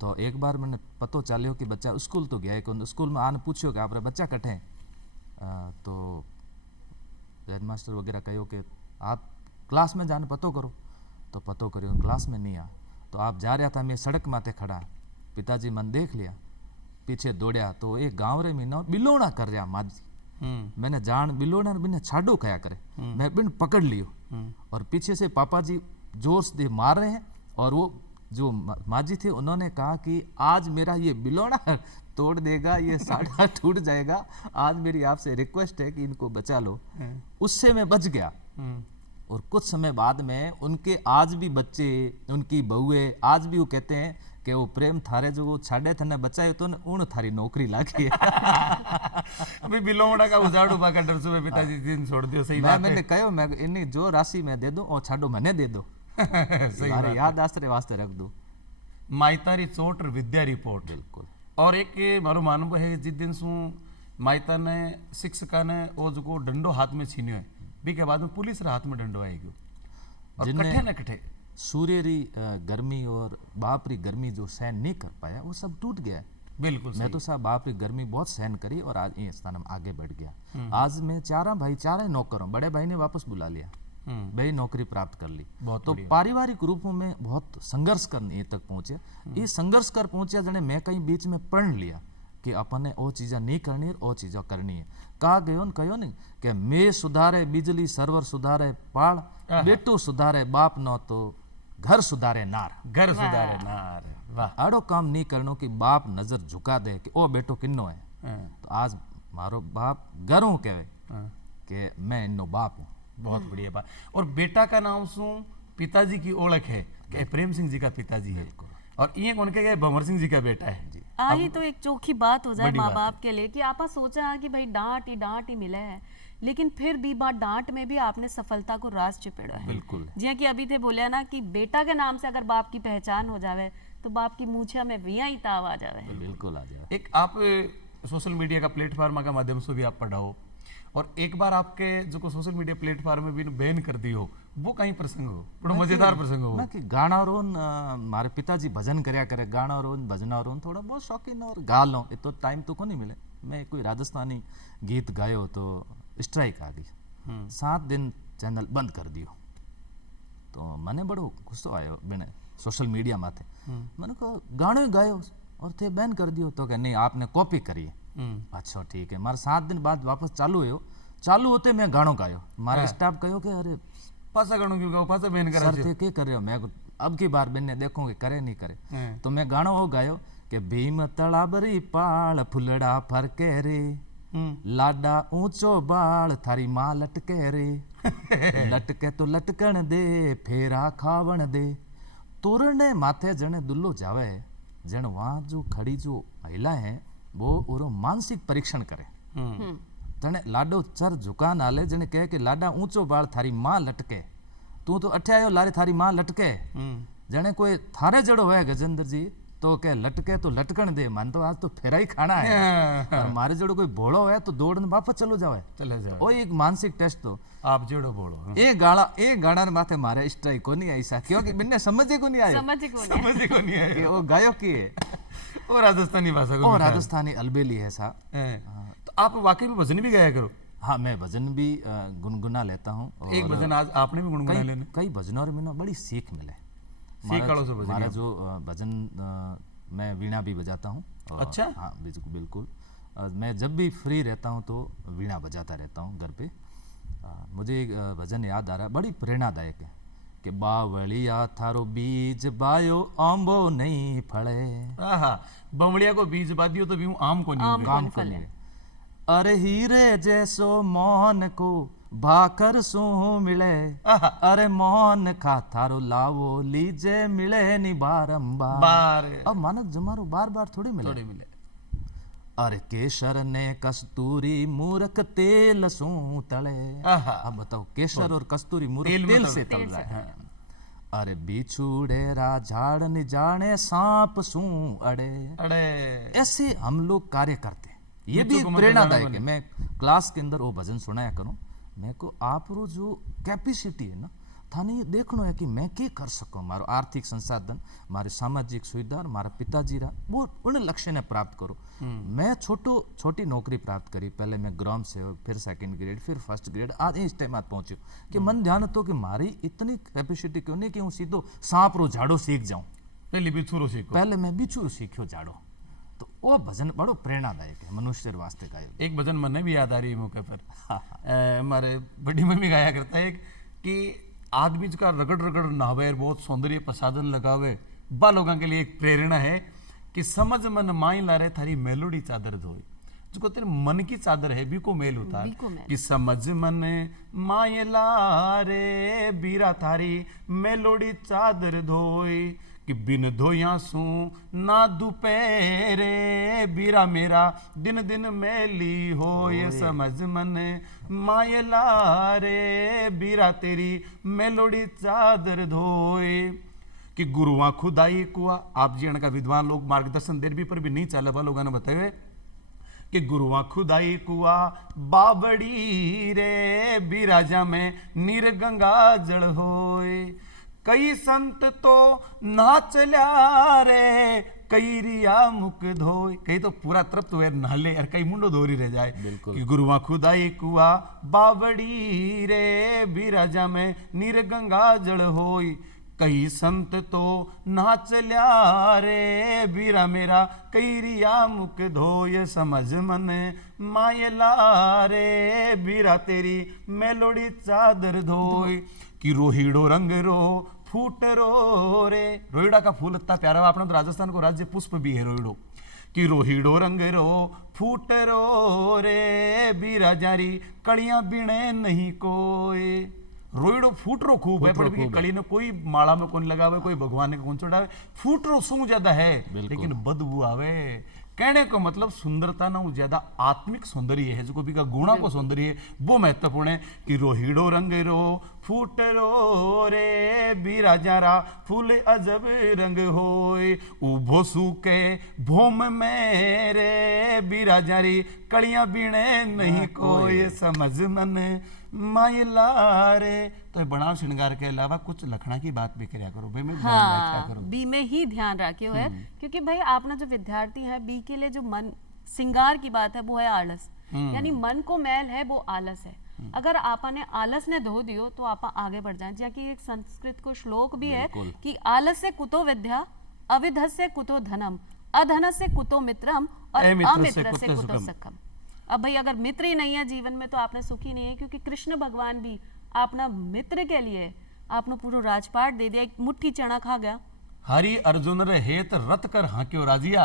तो एक बार मैंने पतो चालियो कि बच्चा स्कूल तो गया है, स्कूल में आने पूछियो कि आप बच्चा कटे तो हेडमास्टर वगैरह कहो कि आप क्लास में जाने पतो करो, तो पतो करियो क्लास में नहीं आ। तो आप जा रहा था, मैं सड़क माथे खड़ा, पिताजी मन देख लिया, पीछे दौड़या तो एक गांव रे मीना बिलोना कर रहा माजी। मैंने जान बिलोना बिने छाडो खाया करे, मैं बिन पकड़ लियो और पीछे से पापा जी जोर से मार रहे हैं। और वो जो माजी थे उन्होंने कहा कि आज मेरा ये बिलोना तोड़ देगा, ये साड़ा टूट जाएगा, आज मेरी आपसे रिक्वेस्ट है कि इनको बचा लो। उससे मैं बच गया। और कुछ समय बाद में उनके आज भी बच्चे, उनकी बहुएं आज भी वो कहते हैं कि वो प्रेम थारे जो वो छाड़े थे ना बचाए तो उन थारी नौकरी लागी है। अभी बिलोड़ा का उजाड़ उबा का डर सुबह पिताजी दिन छोड़ दियो। सही बात है। मैंने कहो मैं इन्नी जो राशि मैं दे दूं और छाड़ो मैंने दे दो। सही बात, याद आसरे वास्ते रख दो। माइतारी चोट और विद्या रिपोर्ट। बिल्कुल। और एक मारो मानव है जिस दिन सु माइता ने शिक्षका ने वो जो डंडो हाथ में छीनियो है भी के बाद में पुलिस रे हाथ में डंडो आएगी और कठे न कठे सूर्य री गर्मी और बाप री गर्मी जो सहन नहीं कर पाया वो सब टूट गया। बिल्कुल। मैं तो साहब बाप री गर्मी बहुत सहन करी और आज ये स्थान में आगे बढ़ गया। आज मैं 4 भाई 4 नौकर हूँ, बड़े भाई ने वापस बुला लिया, वही नौकरी प्राप्त कर ली। तो पारिवारिक रूपों में बहुत संघर्ष करने तक पहुंचे। ये संघर्ष कर पहुंचे जने मैं कहीं बीच में पढ़ लिया कि अपन ने वो चीज़ें नहीं करनी है और चीज़ें करनी है। कहा गयो न कहो नहीं कि मैं सुधारे बिजली सर्वर सुधारे पाड़, बेटो सुधारे बाप न तो घर सुधारे नार। घर सुधारे नार, वाह। आड़ो काम नहीं करनो कि बाप नजर झुका दे कि ओ बेटो किन्नो है। तो आज मारो बाप घरों कहे कि मैं इन्नो बाप हूँ। बहुत बढ़िया बात। और बेटा का नाम सु पिताजी की ओळख है कि प्रेम सिंह जी का पिताजी है और ये कौन के भंवर सिंह जी का बेटा है जी। ही तो एक चोखी बात हो जाए माँ बाप के लिए कि आपा सोचा कि भाई डांट ही मिले है, लेकिन फिर भी बात डांट में भी आपने सफलता को राज चिपेड़ा है। बिल्कुल। जिया कि अभी थे बोलिया ना कि बेटा के नाम से अगर बाप की पहचान हो जावे तो बाप की मूछा में विया ही ताव आ जावे। बिल्कुल आ जाए। एक आप सोशल मीडिया का प्लेटफॉर्म का माध्यम से भी आप पढ़ाओ और एक बार आपके जो को सोशल मीडिया प्लेटफॉर्म में भी बैन कर दी हो, वो कहीं प्रसंग हो, बड़ा मजेदार प्रसंग हो। मैं कि गाना रोन मारे पिताजी भजन करया करे, गाना रोन भजना रोन थोड़ा बहुत शौकीन और गा लो, ये तो टाइम तो को नहीं मिले। मैं कोई राजस्थानी गीत गायो तो स्ट्राइक आ गई, 7 दिन चैनल बंद कर दियो। तो मैंने बड़ो गुस्सो आयो बिने सोशल मीडिया माथे। मैंने कहा गानो ही गायो और थे बैन कर दियो तो कहे नहीं आपने कॉपी करी। अच्छा ठीक है। मारे 7 दिन बाद वापस चालू हुयो, चालू होते मैं गानो गायो, मारे स्टाफ कहो कि अरे पासा गानो क्यों गाओ, पासा बैन करा सर थे के कर रहे हो, मैं अब की बार बिन्ने देखोगे करे नहीं करे। तो मैं गानो वो गायो कि भीम तड़ाबरी पाल फुलड़ा फरके रे, लाडा ऊंचो बाल थारी माँ लटके रे, लटके तो लटकन दे फेरा खावण दे, तोरने माथे जने दुल्लो जावे, जन वहां जो खड़ी जो महिला है वो उरो मानसिक परीक्षण करे। तने लाडो चर झुका नाले जने कहे कि लाडा ऊंचो बाल थारी माँ लटके, तू तो अठे आयो लारे थारी माँ लटके। जने कोई थारे जड़ो है गजेंद्र जी तो के लटके तो लटकन दे, मन तो आज तो फेरा ही खाना है, और मारे जड़ो कोई भोड़ो है तो दौड़ने वापस चलो जावे, चले जाओ। ओ एक मानसिक टेस्ट तो आप जेड़ो बोलो ए गाना ने माथे मारे स्ट्राइक को नहीं ऐसा, क्योंकि बिन्ने समझ को नहीं आयो, समझ को नहीं समझ को नहीं आया। कि वो गायो की है और राजस्थानी भाषा को और राजस्थानी अलबेली है सा। तो आप वाकई में भजन भी गाया करो? हाँ मैं भजन भी गुनगुना लेता हूँ। एक भजन आज आपने भी गुनगुना लेने? कई भजनों में ना बड़ी सीख मिले। हमारा जो भजन मैं वीणा भी बजाता हूँ। अच्छा? हाँ बिल्कुल। मैं जब भी फ्री रहता हूँ तो वीणा बजाता रहता हूँ घर पे। मुझे एक भजन याद आ रहा है, बड़ी प्रेरणादायक है कि बावलिया थारो बीज बायो आंबो नहीं फले। बमड़िया को बीज बा दियो तो भी आम को नहीं काम को नहीं। अरे हीरे जैसो मोहन को भाकर सू मिले, अरे मोहन खा थारो लावो लीजे मिले नी बारंबार। अब मानक जमारो बार बार थोड़ी मिले। अरे केसर ने कस्तूरी मूर्ख तेल सू तले। अब बताओ केसर और कस्तूरी मूर्ख तेल से तल रहा है। अरे बिछुड़ेरा झाड़ न जाने सांप सू अड़े। ऐसे हम लोग कार्य करते, ये भी प्रेरणादायक है। मैं क्लास के अंदर वो भजन सुनाया करूं, मैं को आप रो जो कैपेसिटी है ना थाने देखनो है कि मैं क्या कर सकूं, मारो आर्थिक संसाधन, मारे सामाजिक सुविधा, मारा पिताजी रहा वो उन लक्ष्य ने प्राप्त करो। मैं छोटी नौकरी प्राप्त करी, पहले मैं ग्राम सेवक, फिर 2nd ग्रेड, फिर 1st ग्रेड, आज इस टाइम पहुंचे कि मन ध्यान तो कि मारी इतनी कैपेसिटी क्यों नहीं कि हूँ सीधो सांप रो झाड़ो सीख जाऊं, पहले मैं बिछुरो सीखो झाड़ो। तो वो भजन बड़ो प्रेरणादायक है मनुष्य वास्ते का। एक भजन मन भी याद आ रही है मौके पर, हमारे बड़ी मम्मी गाया करता है कि आदमी का रगड़ रगड़ नहावे, बहुत सौंदर्य प्रसाधन लगावे, बा लोगों के लिए एक प्रेरणा है कि समझ मन माई ला रहे थारी मेलोडी चादर धोए, जो तेरे मन की चादर है भी को मेल उतार, कि समझ मन माई ला रे बीरा थारी मेलोडी चादर धोए, कि बिन धोया सू ना दुपहरे बीरा मेरा दिन दिन मैली हो। ये समझ मन मायला रे बीरा तेरी मेलोडी चादर धोए, कि गुरुआ खुदाई कुआ। आप जी का विद्वान लोग मार्गदर्शन देर भी पर भी नहीं चले बा लोगों ने बताए कि गुरुआ खुदाई कुआ बाबड़ी रे बिराजा में नीर गंगा जल होए, कई संत तो ना चल्या रे कई रिया मुख धोए, कई तो पूरा तृप्त हुए नहले और कई मुंडो धोरी रह जाए। कि गुरुआ खुदाई कुआ बावड़ी रे बिराजा में नीर गंगा जल होई, कई संत तो ना चल्या रे बीरा मेरा कई रिया मुख धोय, समझ मन मायला रे बीरा तेरी मेलोडी चादर धोय, कि रोहिड़ो रंग रो फूट रो रे। रोहिड़ा का फूल इतना प्यारा है, अपना तो राजस्थान को राज्य पुष्प भी है रोहिड़ो, कि रोहिड़ो रंग रो फूट रो रे बीरा जारी कड़ियां बिने नहीं कोई। रोहिड़ो फूट रो खूब है, पर कड़ी ने कोई माला में कौन लगावे, कोई भगवान ने कौन चढ़ावे, फूट रो सू ज्यादा है लेकिन बदबू आवे। कहने को मतलब सुंदरता ना ज्यादा आत्मिक सौंदर्य है, जो भी का गुणा को सौंदर्य है वो महत्वपूर्ण है। कि रोहिड़ो रंग रो फूट रो रे बीरा जारा फूल अजब रंग होए, उभो सूके भोम में रे बीरा जारी कड़ियां बीणे नहीं कोई, समझ मन मायला रे। तो बनाव श्रृंगार के अलावा कुछ लखना की बात भी कर्या करो भाई, मैं हाँ, बी में ही ध्यान रखियो है, क्योंकि भाई आपना जो विद्यार्थी है बी के लिए जो मन श्रृंगार की बात है वो है आलस, यानी मन को मैल है वो आलस है। अगर आपा ने आलस ने धो दियो तो आपा आगे बढ़ जाए। जैसे एक संस्कृत को श्लोक भी है कि आलस से कुतो विद्या अविधस से कुतो धनम, अधनस्य कुतो मित्रम और अमित्र से अमित्र से कुतो कुतो सुखम। सखम। अब भाई अगर मित्र ही नहीं है जीवन में तो आपने सुखी नहीं है, क्योंकि कृष्ण भगवान भी अपना मित्र के लिए आपने पूरा राजपाट दे दिया, एक मुट्ठी चना खा गया। हरि अर्जुन रे हेत रथ कर हाक्यो राजिया।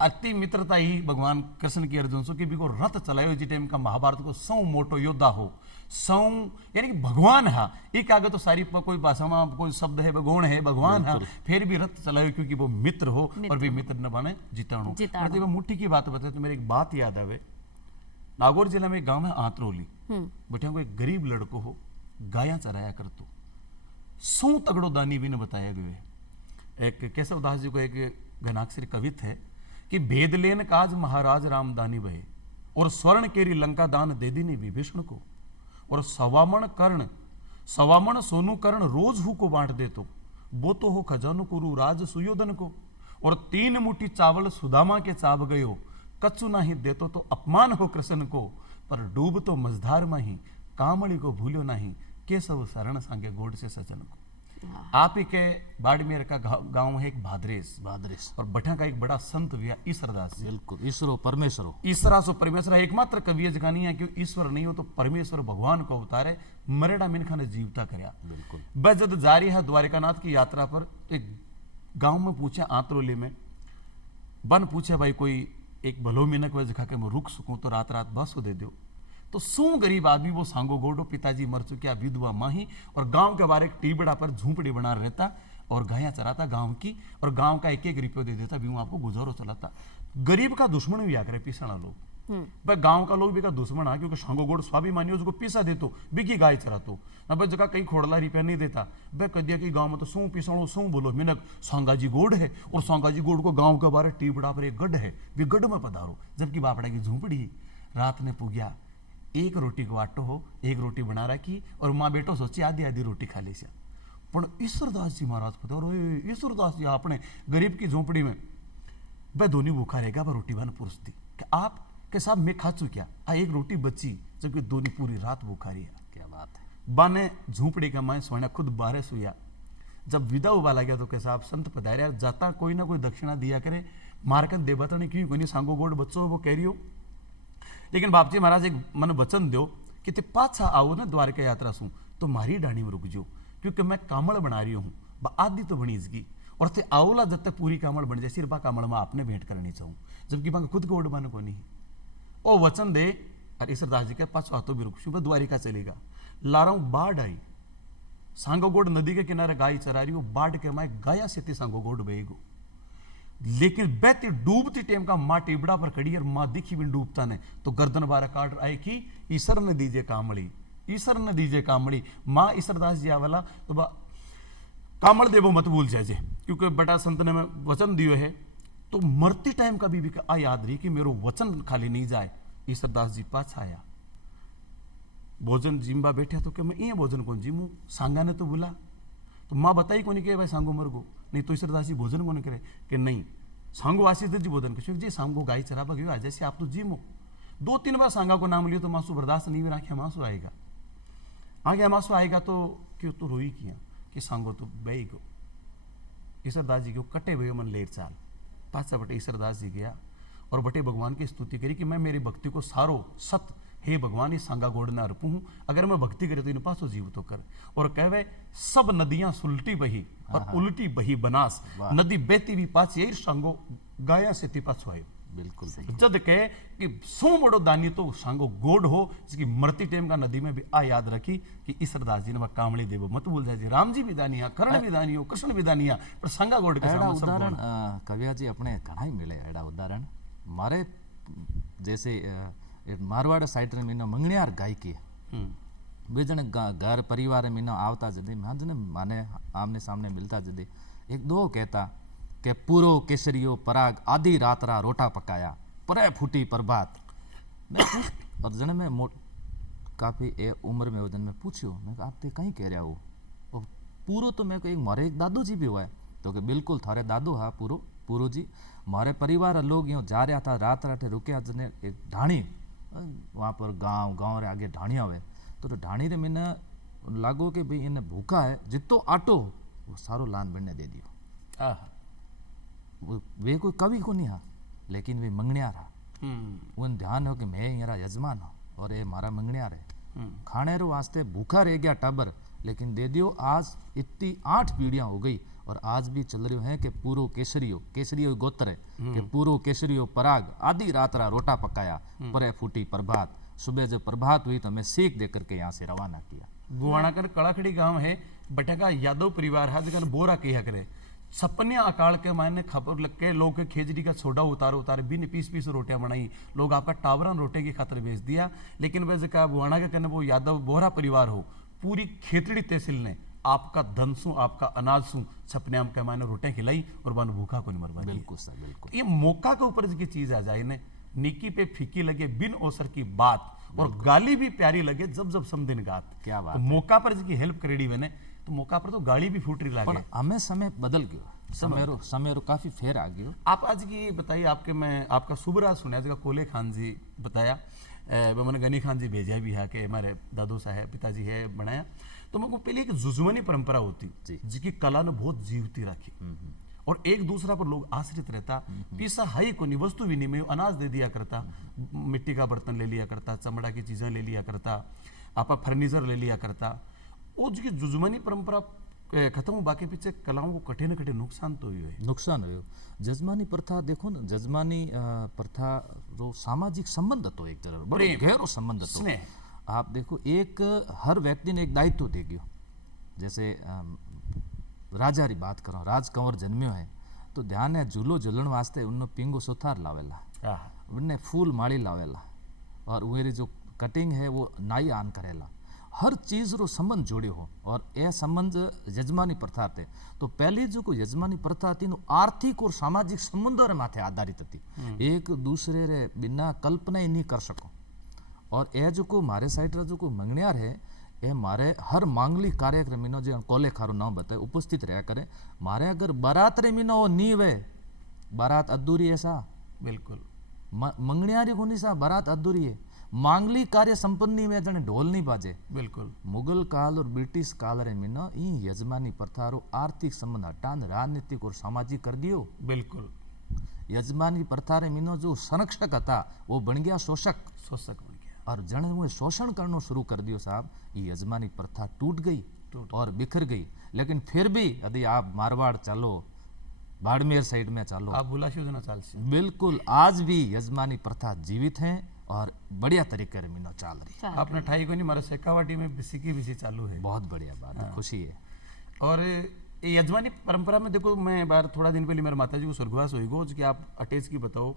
अति मित्रता ही भगवान कृष्ण की अर्जुन सो कि भी को रथ चलायो जी टाइम का महाभारत को सौ मोटो योद्धा हो, सौ यानी कि भगवान है एक आगे तो सारी कोई भाषा में कोई शब्द है गुण है भगवान है, फिर भी रथ चलायो क्योंकि वो मित्र हो और भी मित्र न बने जिताणु। जिताणु। मैं मुट्ठी की बात बताए तो मेरे एक बात याद आवे। नागौर जिला में एक गांव है आंतरौली, बेटिया को एक गरीब लड़को हो गाया चराया करतो, सौ तगड़ो दानी भी ने बताया गयो है। एक केशव दास जी को एक घनाक्षरी कवित है कि भेद लेन काज महाराज रामदानी बहे और स्वर्ण केरी लंका दान दे दी ने विभीषण को और सवामण सोनू कर्ण रोज हु को बांट दे तो वो तो हो खजानो कुरु राज सुयोधन को और 3 मुट्ठी चावल सुदामा के चाव गयो कच्चू ना ही देतो तो अपमान हो कृष्ण को पर डूब तो मझधार में ही कामड़ी को भूलो नहीं केशव शरण सांगे गोड से सजन को। आप ही के बाड़मेर का गांव है एक भादरेस और बठा का एक बड़ा संत हुआ ईश्वरदास जी। बिल्कुल ईश्वरो परमेश्वरो ईश्वरा सो परमेश्वर एकमात्र कवि जगानी है कि ईश्वर नहीं हो तो परमेश्वर भगवान को अवतारे मरेड़ा मिनखा ने जीवता करया। बिल्कुल बस जब जा रही है द्वारिकानाथ की यात्रा पर एक गांव में पूछे आंतरोली में बन पूछे भाई कोई एक भलो मिनक वह जगह के मैं रुक सकूं तो रात रात बस को दे दो। तो सू गरीब आदमी वो सांगो गोडो पिताजी मर चुके विधवा माही और गांव के बारे टीबड़ा पर झूंपड़ी बना रहता और गाया चराता गांव की और गांव का एक रुपये दे देता भी आपको गुजारो चलाता। गरीब का दुश्मन भी आकर पीसाना लोग भाई गांव का लोग भी का दुश्मन आ क्योंकि सांगो गोड स्वाभिमानी उसको पीसा देतो बिकी गाय चरातो ना भाई जगह कहीं खोड़ला रुपया नहीं देता भाई कह दिया कि गांव में तो सू पीसाणो सू बोलो मिनक सांगाजी गोड है और सांगाजी गोड को गांव के बारे टीबड़ा पर एक गढ़ है वे गढ़ में पधारो जबकि बापड़ा की झूंपड़ी रात ने पुग्या एक रोटी को आटो हो एक रोटी बना रखी और माँ बेटो सोची आधी आधी रोटी खा ली से पण ईश्वरदास जी महाराज पता और ईश्वरदास जी आपने गरीब की झोंपड़ी में वह दोनों भूखा रहेगा वह रोटी बन पुरुषती कि आप के साहब मैं खा चुकिया एक रोटी बची जबकि दोनों पूरी रात भूखा रही है। क्या बात है। बाने झोंपड़ी का माए सोना खुद बारह सोया जब विदा हुआ लगा तो के साहब संत पधारे जाता कोई ना कोई दक्षिणा दिया करे मारकन दे बताने क्यों कोई नहीं सांगो गोड बच्चों वो कह रही हो लेकिन बापजी महाराज एक मन वचन दो कि ते पाछा आओ ना द्वारका यात्रा सू तो मारी डाणी में रुक जाओ क्योंकि मैं कामड़ बना रही हूँ आदि तो बनी इसकी और ते आओला जब तक पूरी कामड़ बन जाए सिर्फ कामड़ में आपने भेंट करनी चाहूँ जबकि बांग खुद को उड़बाने को नहीं ओ वचन दे और ईश्वरदास जी के पास हाथों भी रुक शुभ द्वारिका चलेगा लाराऊ बाढ़ आई सांगोगोड नदी के किनारे गाय चरा रही हो बाढ़ के माए गाया से सांगोगोड बहेगो लेकिन बहती डूबती टेम का माँ टेबड़ा पर खड़ी और माँ दिखी भी डूबता ने तो गर्दन बारा काट आए कि ईश्वर ने दीजिए कामड़ी ईश्वर ने दीजिए कामड़ी माँ ईश्वरदास जी आवाला तो कामड़ देवो मत भूल जाए क्योंकि बटा संत ने मैं वचन दियो है तो मरती टाइम का भी आ याद रही कि मेरो वचन खाली नहीं जाए। ईश्वरदास जी पास आया भोजन जिम्बा बैठा तो कि मैं ये भोजन कौन जिमू सांगा ने तो बोला तो माँ बताई कौन के भाई सांगो मर गो नहीं तो ईश्वरदास जी भोजन कौन करे कि नहीं सांगो आशीष जी भोजन कर जी सांगो गाय चराबा गयो आ जैसे आप तो जिमो 2-3 बार सांगा को नाम लियो तो मासू बर्दाश्त नहीं रखे मासू आएगा आगे मासू आएगा तो क्यों तो रोई किया कि सांगो तो बही गो ईश्वरदास जी को कटे भयो मन लेर चाल पाचा बटे ईश्वरदास जी गया और बटे भगवान की स्तुति करी कि मैं मेरी भक्ति को सारो सत हे भगवान ये सांगा गोड़ ना अर्पू हूं अगर मैं भक्ति करे तो इन पासो जीव तो कर और कहवे सब नदियां सुलटी बही और उल्टी बही बनास नदी बहती भी पास यही सांगो गाया से ती पाछो आयो बिल्कुल जद कहे कि सो बड़ो दानी तो सांगो गोड हो जिसकी मरती टेम का नदी में भी आ याद रखी कि ईश्वरदास जी ने वह कामड़ी देवो मत भूल जाए राम जी भी दानिया कर्ण भी दानियो कृष्ण भी दानिया पर सांगा गोड के सामने सब उदाहरण कविया जी अपने घणा ही मिले एड़ा उदाहरण मारे जैसे मारवाड़ साइड रे मीनो मंगणियार गायकी बे जने घर परिवार मीनो आवता जदे माने माने आमने सामने मिलता जदे एक दो कहता के पूरो केसरियो पराग आधी रात रा रोटा पकाया परे फूटी प्रभात और जने में काफी उम्र में वजन में पूछ्यो मैं आप ते कहीं कह रहा हो और पूरो तो मैं एक मारे एक दादू जी भी हुआ है तो कि बिल्कुल थारे दादू हा पूरो जी मारे परिवार लोग यूँ जा रहा था रात रात रुके जने एक ढाणी वहाँ पर गांव रे आगे ढाणिया हुए तो ढाणी रे मैंने लागो कि भाई इन्हें भूखा है जितो आटो वो सारो लान बनने दे दियो वे कोई कवि को नहीं हा, लेकिन वे मंगनियार हा। उन ध्यान हो कि मैं यारा यजमान हूँ और ये मारा मंगनियार है। खाने रो वास्ते भूखा रह गया टाबर, लेकिन दे दियो आज इतनी 8 पीढ़ियां हो गई और आज भी चल रही है कि पूरो केसरियो गोत्र है कि पूरो केसरियो पराग आधी रात रा रोटा पकाया, परे फूटी प्रभात, सुबह जब प्रभात हुई तो हमें सीख दे करके यहाँ से रवाना किया। बुवाणाकर कड़ाखड़ी गांव है, बटका यादव परिवार है जगह बोरा कहा करे सपनिया अकाल के मायने खबर लग के लोग खेजड़ी का छोड़ा उतारे बिन पीस रोटियां बनाई, लोग आपका टावरन रोटे की खातर बेच दिया। लेकिन वैसे का बुहाना के कहने वो यादव बोहरा परिवार हो, पूरी खेतड़ी तहसील ने आपका धन सू आपका अनाज सू सपने आम के मायने रोटियां खिलाई और बन भूखा को नहीं मरवा। बिल्कुल सर, बिल्कुल। ये मौका के ऊपर की चीज आ जाए ने, निकी पे फीकी लगे बिन अवसर की बात और गाली भी प्यारी लगे जब जब समदिन गात। क्या बात तो मौका पर जिसकी हेल्प करेडी मैंने तो मौका पर तो गाली भी फूट रही लगे। हमें समय बदल गयो, समय रो काफी फेर आ गयो। आप आज की बताइए, आपके मैं आपका शुभ राज सुना जगह कोले खान जी बताया, मैंने गनी खान जी भेजा भी है कि हमारे दादो साहब पिताजी है बनाया। तो मैं पहले एक जुजमनी परंपरा होती जिसकी कला ने बहुत जीवती रखी और एक दूसरा पर लोग आश्रित रहता। पीसा हाई को नहीं वस्तु विनिमय अनाज दे दिया करता, मिट्टी का बर्तन ले लिया करता, चमड़ा की चीजें ले लिया करता, आपा फर्नीचर ले लिया करता। वो जो जुजमनी परंपरा खत्म हो बाकी पीछे कलाओं को कठे न कठे नुकसान तो हुए। नुकसान हुयो। जजमानी प्रथा देखो ना, जजमानी प्रथा रो सामाजिक संबंध तो एक तरह बड़ो गहरो संबंध तो आप देखो, एक हर व्यक्ति ने एक दायित्व दे गयो। जैसे राजा री बात करो, राज कंवर जन्म्यो है तो ध्यान है झूलो झूलण वास्ते उन्नो पिंगो सुथार लावेला, उन्ने फूल माड़ी लावेला और उमेरी जो कटिंग है वो नाई आन करेला। हर चीज रो संबंध जोड़ियो हो और यह संबंध यजमानी प्रथा थे। तो पहली जो को यजमानी प्रथा थी नो आर्थिक और सामाजिक संबंधों रे माथे आधारित थी, एक दूसरे रे बिना कल्पना ही नहीं कर सको। और यह जो को मारे साइड रा जो को मंगनियार है, ये मारे हर मांगलिक कार्यक्रम मीनो जो कोले खारो नाम बताए उपस्थित रहा करे। मारे अगर बारात रे मीनो नी वे बारात अधूरी है सा, बिल्कुल मंगनियारी कोनी सा बारात अधूरी है। मांगली कार्य संपन्नी में जने ढोल नहीं बाजे। बिल्कुल मुगल काल और ब्रिटिश काल रे मीनो ई यजमानी प्रथा रो आर्थिक संबंध हटान राजनीतिक और सामाजिक कर दियो। बिल्कुल यजमानी प्रथा रे मीनो जो संरक्षक था वो बन गया शोषक बन गया और जने वो शोषण करना शुरू कर दियो साहब। ये यजमानी प्रथा टूट गई और बिखर गई। लेकिन फिर भी यदि आप मारवाड़ चलो, बाड़मेर साइड में चलो, आप बुलाशी योजना चाल से बिल्कुल आज भी यजमानी प्रथा जीवित है और बढ़िया तरीके से मीनो चाल रही है। आपने ठाई को नहीं, मारा सेकावाटी में बिसी की बिसी चालू है। बहुत बढ़िया बात है, खुशी है। और ये यजमानी परंपरा में देखो, मैं बार थोड़ा दिन पहले मेरे माता जी को स्वर्गवास हुई गो कि आप अटैच की बताओ।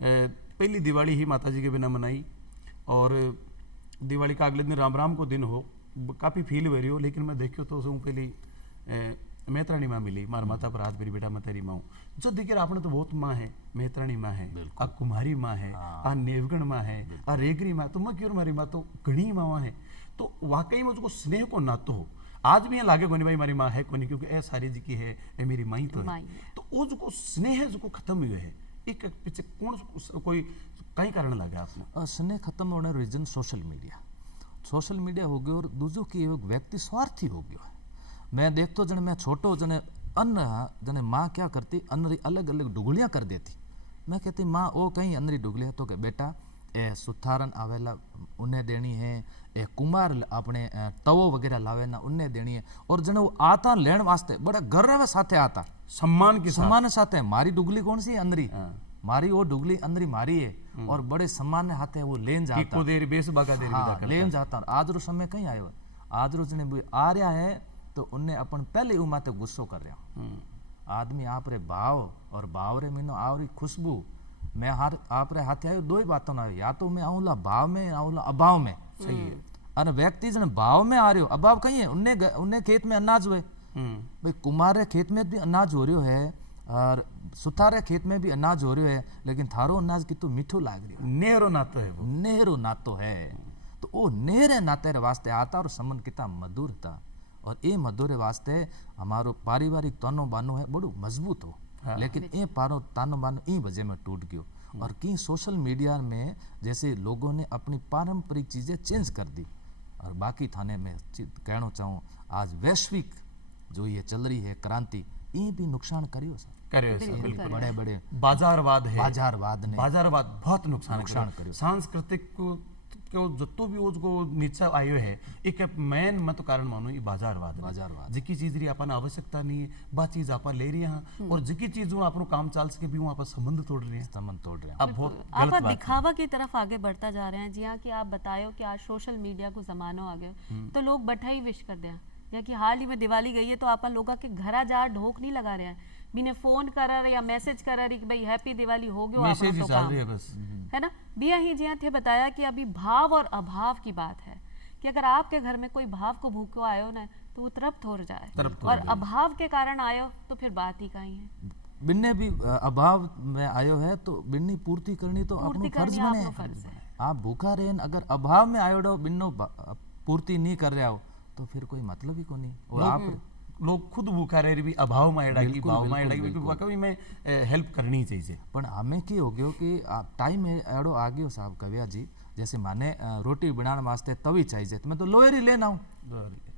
पहली दिवाली ही माता जी के बिना मनाई और दिवाली का अगले दिन राम राम को दिन हो, काफ़ी फील हो रही हो। लेकिन मैं देखियो तो उसमें पहली मेहतरानी माँ मिली, मार माता पर हाथ मेरी बेटा मैं तेरी माँ जो देखिए आपने तो बहुत माँ है, मेहतरानी माँ है, आ कुम्हारी माँ है, आ नेवगण माँ है, आ रेगरी माँ, तो मैं क्यों मारी माँ तो घनी माँ है। तो वाकई में उसको स्नेह को नातो हो। आज भी ये लागे कोनी भाई हमारी माँ है कोनी, क्योंकि ए सारी जी की है, ए मेरी माँ ही तो है। तो वो जो स्नेह है जो खत्म हुए है, एक पीछे कौन कोई कई कारण लगा आपने? स्नेह खत्म होने रीजन सोशल मीडिया हो गया और दूसरों की एक व्यक्ति स्वार्थी हो गया है। मैं देखतो जने मैं छोटो जने अन्न जने माँ क्या करती, अन्न री अलग अलग डुगलियाँ कर देती। मैं कहती माँ ओ कहीं अन्न री डुगलियाँ, तो के बेटा ए सुथारन आवेला उन्हें देनी है, ए कुमार अपने तवो वगैरह लावे ना उन्हें देनी है। और जने वो आता लेन वास्ते बड़ा गर्व साथे आता, सम्मान साथे मारी डुगली कौन सी अंदरी मारी वो डुगली अंदरी मारी है और बड़े सम्मान हाथे वो लेन जाता लेन जाता। आज रो समय कहीं आयो, आज रो जने आ रहा है तो उन्हें अपन पहले उमाते गुस्सो कर रहा। आदमी आप रे भाव और भाव रे मीनो आवरी खुशबू। मैं आप रे हाथे आयो दो ही बातों ना, या तो मैं आऊला भाव में आऊला अभाव में। सही है। और व्यक्ति जन भाव में आ रहे हो, अभाव कहीं है, उन्हें खेत में अनाज हुए भाई, कुमार खेत में भी अनाज हो रही है और सुथारे खेत में भी अनाज हो रही है, लेकिन थारो अनाज कितो मीठो लाग रही है। नेहरो नातो है, नेहरो नातो है। तो वो नेहरे नाते रे वास्ते आता और संबंध कितना मधुर था। और ये मधुर वास्ते हमारो पारिवारिक तानो बानो है बड़ो मजबूत हो। लेकिन ये पारो तानो बानो ई वजह में टूट गयो। और कि सोशल मीडिया में जैसे लोगों ने अपनी पारंपरिक चीजें चेंज कर दी। और बाकी थाने में कहना चाहूँ आज वैश्विक जो ये चल रही है क्रांति, ये भी नुकसान करियो सर करे सर, बिल्कुल। बड़े बड़े बाजारवाद है, बाजारवाद ने बाजारवाद बहुत नुकसान नुकसान करियो। करियो। सांस्कृतिक को जत्तो भी उसको नीचा आयो है, एक मेन मैं तो कारण मानो ये बाजारवाद है। बाजारवाद। जिकी चीज री अपन आवश्यकता नहीं है बा चीज आप ले रही हैं, और जिकी चीज अपन काम चाल सके भी आप संबंध तोड़ रहे हैं। संबंध तोड़ रहे हैं। अब बहुत आप गलत बात है। दिखावा की तरफ आगे बढ़ता जा रहे हैं। जी हाँ, कि आप बतायो कि आज सोशल मीडिया को जमानो आ गयो, तो लोग बधाई विश कर दें। या कि हाल ही में दिवाली गई है तो आप लोगों के घरा जा ढोक नहीं लगा रहे हैं, बिने फोन कर या मैसेज कर कि भाई हैप्पी दिवाली हो गयो आप मैसेज ही तो चल काम रही है बस। है ना। बिया ही जिया थे बताया कि अभी भाव और अभाव की बात है, कि अगर आपके घर में कोई भाव को भूखो आयो ना तो वो तृप्त हो जाए, तृप्त हो और जाए। अभाव के कारण आयो तो फिर बात ही कहीं है। बिन्ने भी अभाव में आयो है तो बिन्नी पूर्ति करनी तो अपनो पूर्ति फर्ज करनी बने आपनो फर्ज है। आप भूखा रहेन, अगर अभाव में आयोडो बिन्नो पूर्ति नहीं कर रहे हो तो फिर कोई मतलब ही को नहीं। और आप लोग खुद भूखा रह रही भी अभाव में एड़ा की बिल्कुल, भाव में बिल्कुल, एड़ा की बिल्कुल। कभी में हेल्प करनी चाहिए। पण हमें की हो गयो कि आप टाइम एड़ो आ गयो साहब कविया जी, जैसे माने रोटी बनाने वास्ते तवी चाहिए तो मैं तो लोहेर ही लेना हूँ,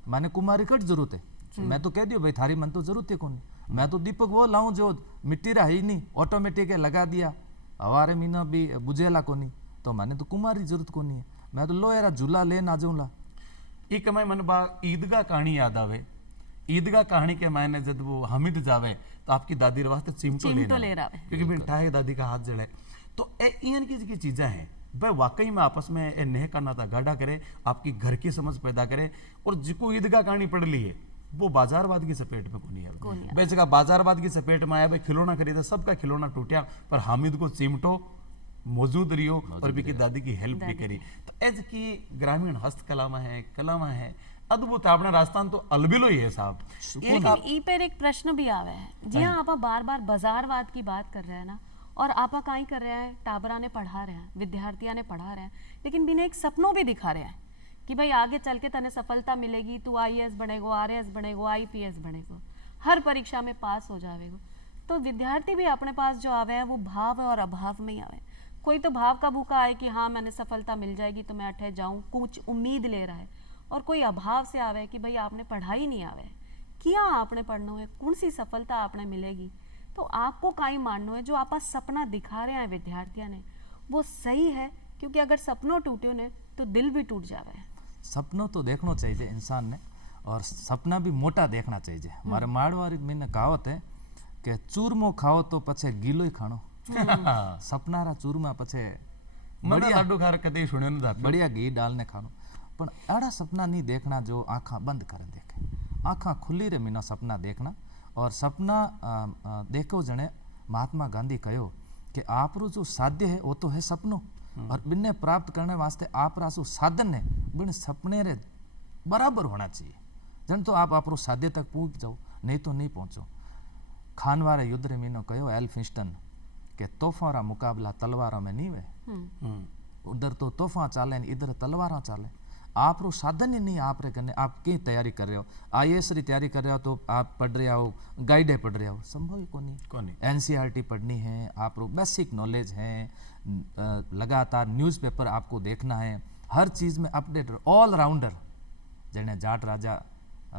माने कुमारी कट जरूरत है। मैं तो कह दियो भाई थारी मन तो जरूरत है कौन, मैं तो दीपक वो लाऊं जो मिट्टी रहा ही नहीं, ऑटोमेटिक लगा दिया, हवारे मीना भी बुझेला कोनी, तो माने तो कुमारी जरूरत कोनी है, मैं तो लोहेरा झूला लेन आ जाऊंला। एक मैं मन बा ईदगाह कहानी याद आवे। ईदगाह कहानी के मायने जब वो हामिद जावे तो आपकी दादी रे वास्ते चिमटो ले रहा है, क्योंकि मिठाई दादी का हाथ जड़े। तो ए इन की चीजें हैं भाई, वाकई में आपस में ए नेह का नाता गाढ़ा करे, आपकी घर की समझ पैदा करे। और जिको ईदगाह कहानी पढ़ ली है वो बाजारवाद की चपेट में कोनी है। भाई जगह बाजारवाद की चपेट में आया, भाई खिलौना खरीदा, सबका खिलौना टूटिया, पर हामिद को चिमटो मौजूद रहियो और भी की दादी की हेल्प भी करी। तो एज की ग्रामीण हस्तकला में है, कला में है, अद्भुत है। अपना राजस्थान तो अलबिलो ही है साहब। लेकिन ई पर एक प्रश्न भी आवे है। जी हाँ, आप बार बार बाजारवाद की बात कर रहे हैं ना, और आप काई कर रहे हैं, टाबरा ने पढ़ा रहे हैं, विद्यार्थियां ने पढ़ा रहे हैं, लेकिन बिना एक सपनों भी दिखा रहे हैं कि भाई आगे चल के तने सफलता मिलेगी, तू आईएएस बनेगो, आरएएस बनेगो, आईपीएस बनेगो, हर परीक्षा में पास हो जाएगो। तो विद्यार्थी भी अपने पास जो आवे है वो भाव और अभाव में ही आवे। कोई तो भाव का भूखा आए कि हाँ मैंने सफलता मिल जाएगी तो मैं अठे जाऊं, कुछ उम्मीद ले रहा है, और कोई अभाव से आवे कि भाई आपने पढ़ाई नहीं आवे, किया आपने पढ़ना है, कौन सी सफलता आपने मिलेगी। तो आपको काई मानना है जो आप सपना दिखा रहे हैं विद्यार्थियों ने वो सही है, क्योंकि अगर सपनों टूटे ने तो दिल भी टूट जावे है। सपनों तो देखना चाहिए इंसान ने, और सपना भी मोटा देखना चाहिए। हमारे मारवाड़ी में कहावत है कि चूरमो खाओ तो पछे गीलो ही खानो। सपनारा चूरमा पछे મને લાડુ ખાર કદી સુણ્યો નથી। बढ़िया घी डालने खानो, पण एड़ा सपना नहीं देखना जो आँखा बंद कर देखे, आँखा खुली रे मीना सपना देखना। और सपना देखो जने महात्मा गांधी कहो कि आपरो जो साध्य है वो तो है सपनों, और बिन्ने प्राप्त करने वास्ते आपरा जो साधन है बिन सपने रे बराबर होना चाहिए। जन तो आप आपरो साध्य तक पहुंच जाओ, नहीं तो नहीं पहुंचो। खानवारे युद्ध रे मीनो कहो एल्फिंस्टन के तोहफा रा मुकाबला तलवारों में नहीं वे, उधर तो तोहफा चाले इधर तलवारा चाले। आप रो साधन ही नहीं आप रे करने, आप की तैयारी कर रहे हो, आईएएस री तैयारी कर रहे हो तो आप पढ़ रहे हो, गाइडे पढ़ रहे हो, संभव ही कोनी। एनसीईआरटी पढ़नी है, आप रो बेसिक नॉलेज है, लगातार न्यूज़पेपर आपको देखना है, हर चीज में अपडेट, ऑल राउंडर। जने जाट राजा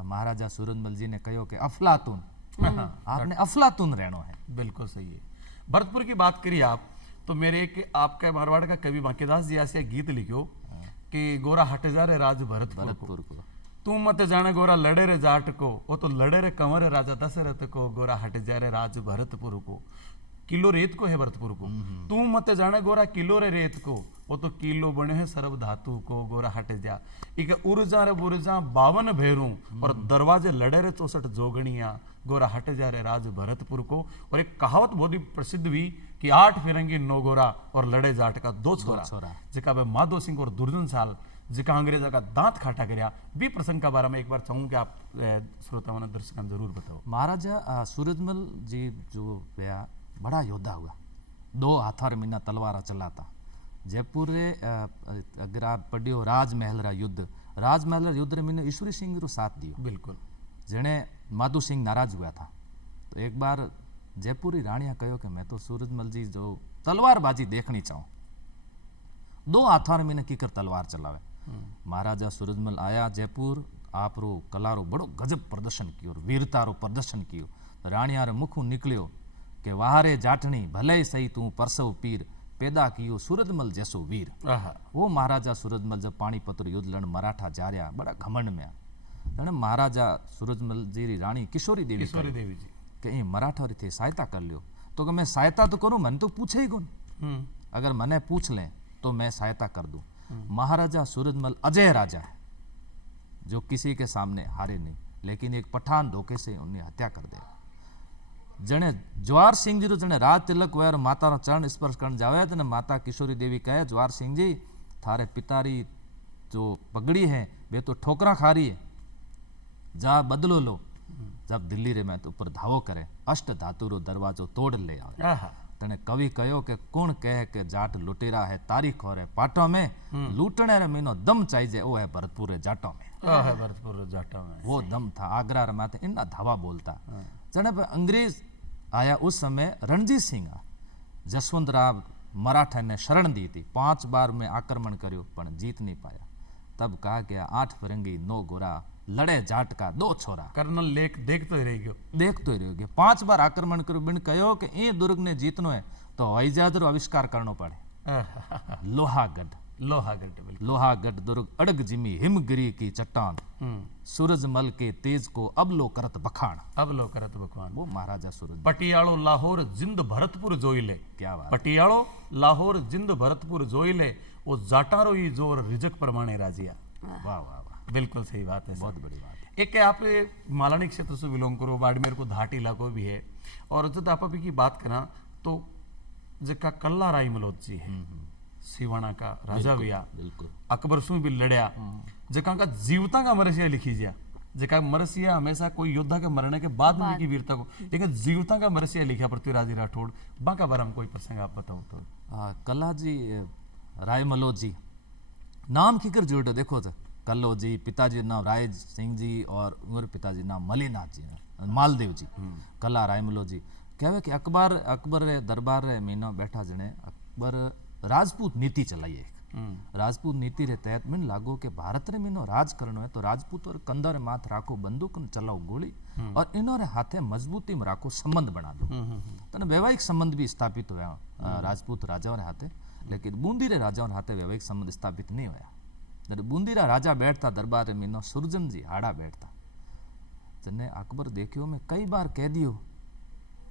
महाराजा सूरजमल जी ने कहो कि अफलातून, आपने अफलातून रहना है। बिल्कुल सही है। भरतपुर की बात करिए आप तो मेरे एक आपका मारवाड़ का कवि बांकेदास जी ऐसे गीत लिखो कि गोरा हट जा रे राज भरतपुर को, तू मत जाने गोरा लड़े रे जाट को, वो तो लड़े रे कंवर राजा दशरथ को, गोरा हट जा रे राज भरतपुर को। किलो रेत को है भरतपुर को, तू मत जाने गोरा किलो रे रेत को, वो तो किलो बने हैं सर्व धातु को, गोरा हट जा। एक उर्जा रे बुर्जा 52 भेरू, और दरवाजे लड़े रे 64 जोगणिया, गोरा हट जा रे राज भरतपुर को। और एक कहावत बहुत ही प्रसिद्ध हुई कि 8 फिरंगी 9 गोरा और लड़े जाट का 2 छोरा, जिका वे माधो सिंह और दुर्जन साल जिका अंग्रेजा का दांत खाटा करया। भी प्रसंग का बारे में एक बार चाहूँ कि आप श्रोताओं ने दर्शकों जरूर बताओ। महाराजा सूरजमल जी जो भैया बड़ा योद्धा हुआ, 2 हाथार मीना तलवारा चलाता। जयपुर रे अगर आप पढ़ियो राजमहल रा युद्ध, राजमहल रा युद्ध रे मीने ईश्वरी सिंह रो साथ दियो। बिल्कुल। जने माधो सिंह नाराज हुआ था तो एक बार जयपुरी रानिया कहो कि मैं तो सूरजमल जी जो तलवारबाजी देखनी चाहूँ। 2 हाथार मीने कीकर तलवार चलावे। महाराजा सूरजमल आया जयपुर, आप रो कला रो बड़ो गजब प्रदर्शन कियो, वीरता रो प्रदर्शन कियो। राणिया रे मुखू निकलियो के वाहरे जाटनी भले ही सही तू परसव पीर पैदा कियो सूरजमल जैसो वीर। आहा वो महाराजा सूरजमल जब पानीपत युद्ध लड़ मराठा जा रहा बड़ा घमंड में जने महाराजा सूरजमल जी री रानी किशोरी देवी किशोरी देवी जी के ई मराठा री थे सहायता कर लियो तो कि मैं सहायता तो करूं मन तो पूछे ही कौन अगर मने पूछ लें तो मैं सहायता कर दूं। महाराजा सूरजमल अजय राजा है जो किसी के सामने हारे नहीं, लेकिन एक पठान धोखे से उन्हें हत्या कर दे। जने जवाहर सिंह जी रो जने राज तिलक हुआ और माता रो चरण स्पर्श करने जावे तो माता किशोरी देवी कहे जवाहर सिंह जी थारे पितारी जो पगड़ी है वे तो ठोकरा खा रही है, जा बदलो लो। जब दिल्ली रे में तो ऊपर धावो करे अष्ट धातु रो दरवाजो तोड़ ले आवे। आहा तने कवि कहो के कौन कहे के जाट लुटेरा है तारीख और है पाटो में लूटने रे मीनो दम चाहिए वो है भरतपुर रे जाटो में। आहा भरतपुर जाटा में वो दम था आगरा रे माथे इन्ना धावा बोलता। जने पे अंग्रेज आया उस समय रणजीत सिंह जसवंत राव मराठा ने शरण दी थी, 5 बार में आक्रमण करियो पर जीत नहीं पाया। तब कहा गया 8 फिरंगी 9 गोरा लड़े जाट का 2 छोरा। कर्नल लेख देखते ही रह गयो देखते ही रहोगे 5 बार आक्रमण करो बिन कहो कि ये दुर्ग ने जीतनो है तो हवाई जहाज रो आविष्कार करनो पड़े। आहा, लोहागढ़ लोहागढ़ बिल्कुल लोहागढ़ दुर्ग अड़ग जिमी हिमगिरी की चट्टान सूरजमल के तेज को अब लो करत बखान। अब लो करत भगवान वो महाराजा सूरज पटियालो लाहौर जिंद भरतपुर जोइले क्या बात पटियालो लाहौर जिंद भरतपुर जोइले वो जाटारो ही जोर रिजक प्रमाणे राजिया। वाह वाह वाह बिल्कुल सही बात है बहुत बड़ी बात है। एक आप मालानी क्षेत्र से बिलोंग करो बाड़मेर को घाट इलाको भी है और जब आप अभी की बात करा तो जका कल्ला राय मलोद जी है सिवाना का राजा भी आ बिल्कुल अकबर सु भी लड़या जका का जीवता का मरसिया लिखी जा जका मरसिया हमेशा कोई योद्धा के मरने के बाद में की वीरता को लेकिन जीवता का मरसिया लिखा पृथ्वीराज राठौड़ बाका बारे में कोई प्रसंग आप बताओ तो। कल्ला जी रायमलो जी नाम किकर जोड़ो देखो तो कल्लो जी पिताजी नाम राय सिंह जी और उमर पिताजी नाम मलीनाथ जी मालदेव जी कल्ला रायमलो जी कहे कि अकबर रे दरबार रे मीनो बैठा जने अकबर राजपूत नीति चलाई एक राजपूत नीति रे तहत मिन लागो के भारत रे मीनो राज करनो है तो राजपूत और कंदर माथ राखो बंदूक न चलाओ गोली और इनो रे हाथे मजबूती में राखो संबंध बना दो तने वैवाहिक संबंध भी स्थापित होया राजपूत राजाओं रे हाथे, लेकिन बूंदी रे राजाओं रे हाथे वैवाहिक संबंध स्थापित नहीं होया। जब बूंदी रा राजा बैठता दरबार रे मीनो सुरजन जी हाड़ा बैठता जने अकबर देखियो में कई बार कह दियो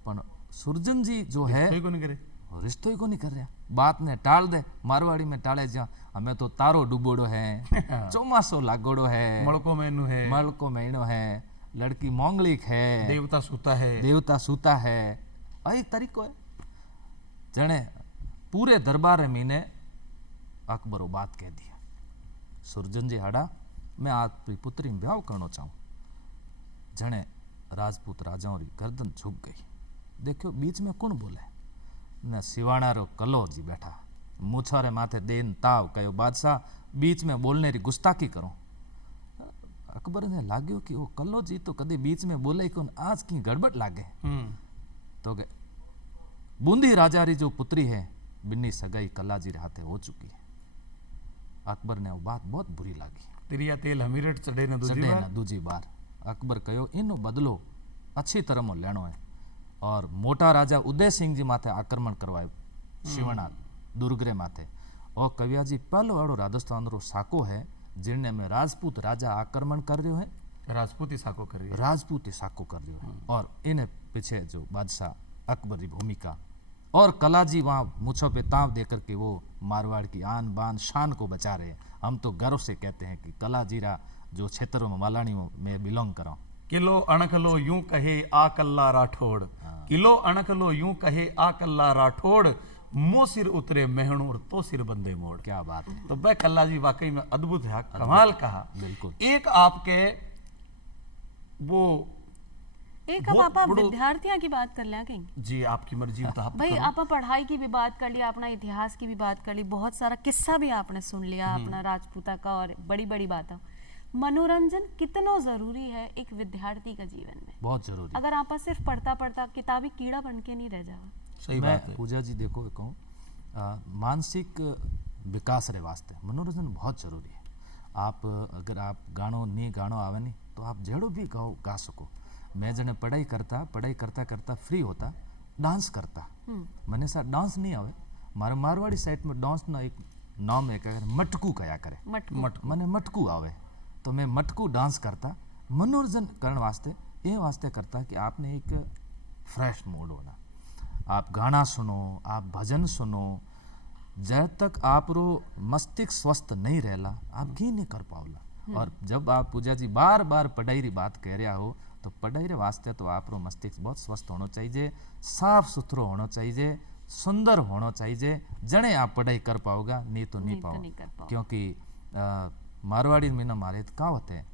पण सुरजन जी जो है कोई को नहीं करे रिश्तो ही को नहीं कर रहा, बात ने टाल दे मारवाड़ी में टाले जा हमें तो तारो डूबोड़ो है चौमासो लागोड़ो है मड़को मेनू है मलको महीनो है लड़की मोंगलिक है देवता सूता है आई तरीको है। जने पूरे दरबार मीने अकबरो बात कह दिया सुरजन जी हाड़ा मैं आपकी पुत्री में ब्याह करना चाहूँ। जने राजपूत राजाओं री गर्दन झुक गई। देखो बीच में कौन बोले न सिवाना रो कलो जी बैठा मूछा रे माथे देन ताव कयो बादशाह बीच में बोलने री गुस्ताखी करो। अकबर ने लाग्यो कि वो कलो जी तो कभी बीच में बोले कौन आज की गड़बड़ लागे तो के बूंदी राजा री जो पुत्री है बिन्नी सगाई कल्ला जी रे हाथे हो चुकी है। अकबर ने वो बात बहुत बुरी लगी। तिरिया तेल हमीरट चढ़े न दूजी बार अकबर कहो इनो बदलो अच्छी तरह मो लेनो है और मोटा राजा उदय सिंह जी माथे आक्रमण करवायो शिवना दुर्गरे माथे और कविया जी पहलो वाड़ो राजस्थान रो साको है जिनने में राजपूत राजा आक्रमण कर रहे है राजपूती साको कर रही है राजपूती साको कर रहे है और इन्हें पीछे जो बादशाह अकबर की भूमिका और कला जी वहाँ मुछों पे ताव देकर के वो मारवाड़ की आन बान शान को बचा रहे हैं। हम तो गर्व से कहते हैं कि कला जीरा जो क्षेत्रों में मालानी में बिलोंग करो किलो अणखलो यूं कहे आ कल्ला राठौड़ किलो अणखलो यूं कहे आ कल्ला राठौड़ मो सिर उतरे मेहणूर तो सिर बंदे मोड़। क्या बात है। तो वह कल्ला जी वाकई में अद्भुत है कमाल कहा बिल्कुल। एक आपके वो एक अब आप विद्यार्थियों की बात कर लें कहीं जी आपकी मर्जी बता भाई आप पढ़ाई की भी बात कर लिया अपना इतिहास की भी बात कर ली बहुत सारा किस्सा भी आपने सुन लिया अपना राजपूता का और बड़ी बड़ी बातें। मनोरंजन कितना जरूरी है एक विद्यार्थी का जीवन में बहुत जरूरी। अगर आप सिर्फ पढ़ता किताबी कीड़ा बन के नहीं रह जावा। सही बात है पूजा जी देखो कहूँ मानसिक विकास रे वास्ते मनोरंजन बहुत जरूरी है। आप अगर आप गानो नहीं गानो आवे नहीं तो आप जेड़ो भी गाओ गा सको मैं जने पढ़ाई करता करता फ्री होता डांस करता મને સા डांस नहीं आवे मारे मारवाड़ी साइड में डांस ना एक नाम है क्या मटकू कया करे मने मटकू आवे तो मैं मटकू डांस करता मनोरंजन करने वास्ते ये वास्ते करता कि आपने एक फ्रेश मूड होना आप गाना सुनो आप भजन सुनो जब तक आप रो मस्तिष्क स्वस्थ नहीं रहला आप घी नहीं कर पाओला और जब आप पूजा जी बार बार पढ़ाई री बात कह रहा हो तो पढ़ाई रे वास्ते तो आप रो मस्तिष्क बहुत स्वस्थ होना चाहिए साफ सुथरो होना चाहिए सुंदर होना चाहिए जने आप पढ़ाई कर पाओगा नहीं तो नहीं पाओ क्योंकि मारवाड़ी में ना मारे तो कहावत है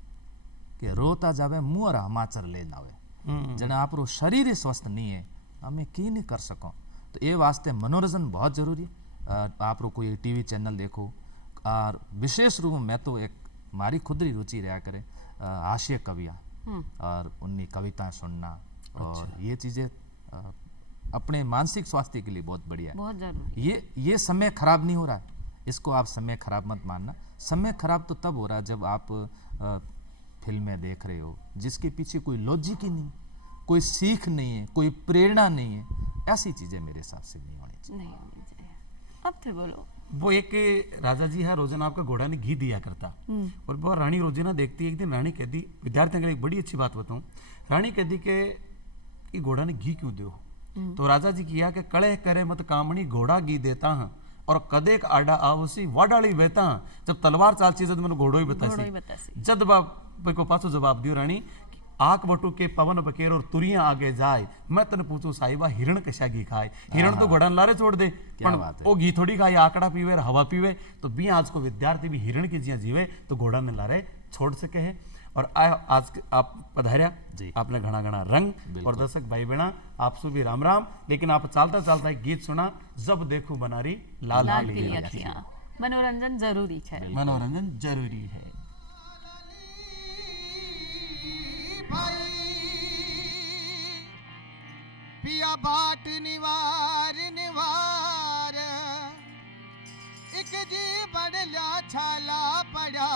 कि रोता जावे मुँह और हमाचर ले जावे जने आप रो शरीर स्वस्थ नहीं है हमें की नहीं कर सको तो ये वास्ते मनोरंजन बहुत जरूरी है आप रो कोई टीवी चैनल देखो और विशेष रूप में मैं तो एक मारी खुद री रुचि रहा करे हास्य कवियाँ और उनकी कविताएं सुनना और ये चीज़ें अपने मानसिक स्वास्थ्य के लिए बहुत बढ़िया है बहुत जरूरी ये समय खराब नहीं हो रहा है इसको आप समय खराब मत मानना समय खराब तो तब हो रहा है जब आप फिल्में देख रहे हो जिसके पीछे कोई लॉजिक ही नहीं कोई सीख नहीं है कोई प्रेरणा नहीं है ऐसी चीज़ें मेरे हिसाब से नहीं होनी चाहिए अब फिर बोलो वो एक राजा जी है रोजाना आपका घोड़ा ने घी दिया करता और वो रानी रोजाना देखती है एक दिन रानी कहती विद्यार्थियों के लिए एक बड़ी अच्छी बात बताऊं रानी कहती कि घोड़ा ने घी क्यों दो तो राजा जी किया कि कड़े करे मत कामणी घोड़ा घी देता है और कदेक आडा आवसी वाडाली बेता जब तलवार चालची जब मैंने घोड़ो ही बतासी जब बाप को पासो जवाब दियो रानी आक बटू के पवन बकेर और तुरियां आगे जाए मैं तने पूछू साहिबा हिरण कशा घी खाए हिरण तो घोड़ा लारे छोड़ दे वो घी थोड़ी खाए आकड़ा पीवे और हवा पीवे तो भी आज को विद्यार्थी भी हिरण की जिया जीवे तो घोड़ा ने लारे छोड़ सके है और आज आप पधारिया आपने घना घना रंग और दर्शक भाई बहना आपसे भी राम राम लेकिन आप चलता चलता एक गीत सुना जब देखो बनारी लाल लाल पीली अखियां मनोरंजन जरूरी है मनोरंजन जरूरी है पिया बाट निवार निवार एक जी बड़ला छाला पड़ा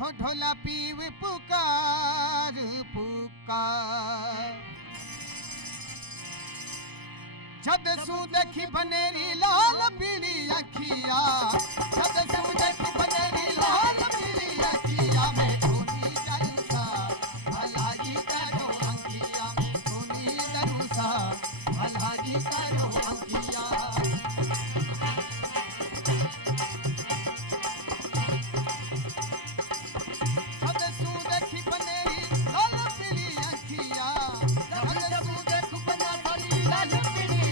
हो ढोला पीव पुकार पुकार जद सू देखी बनेरी लाल पीली अखिया जद सू देखी बनेरी लाल पीली अखिया में सोनी जलसा भलाई करो अंकिया में सोनी जलसा भलाई करो अंकिया जद सू देखी बनेरी लाल पीली अखिया जद सू देखी बनेरी लाल पीली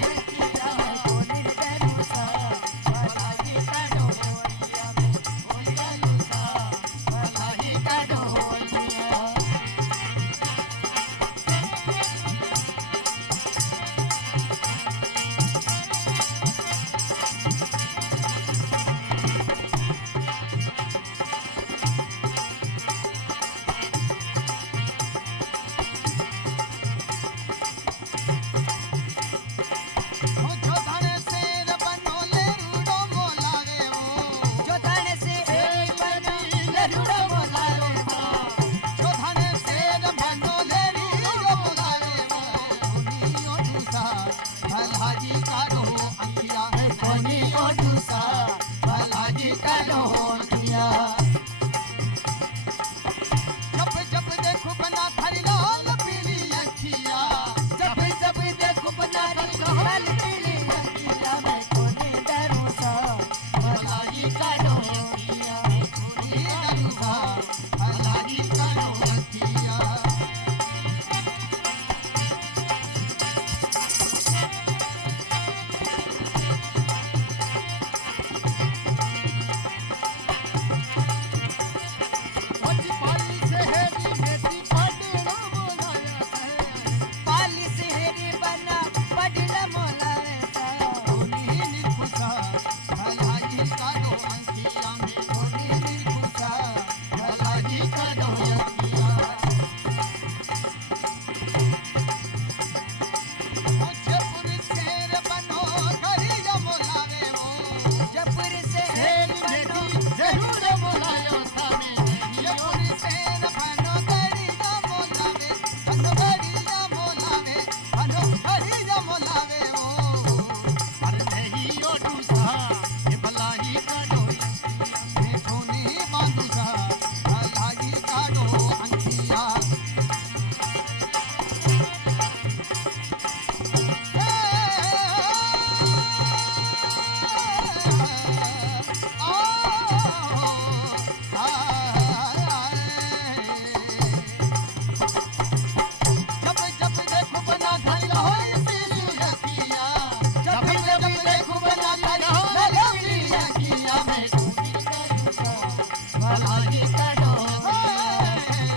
भलाई करो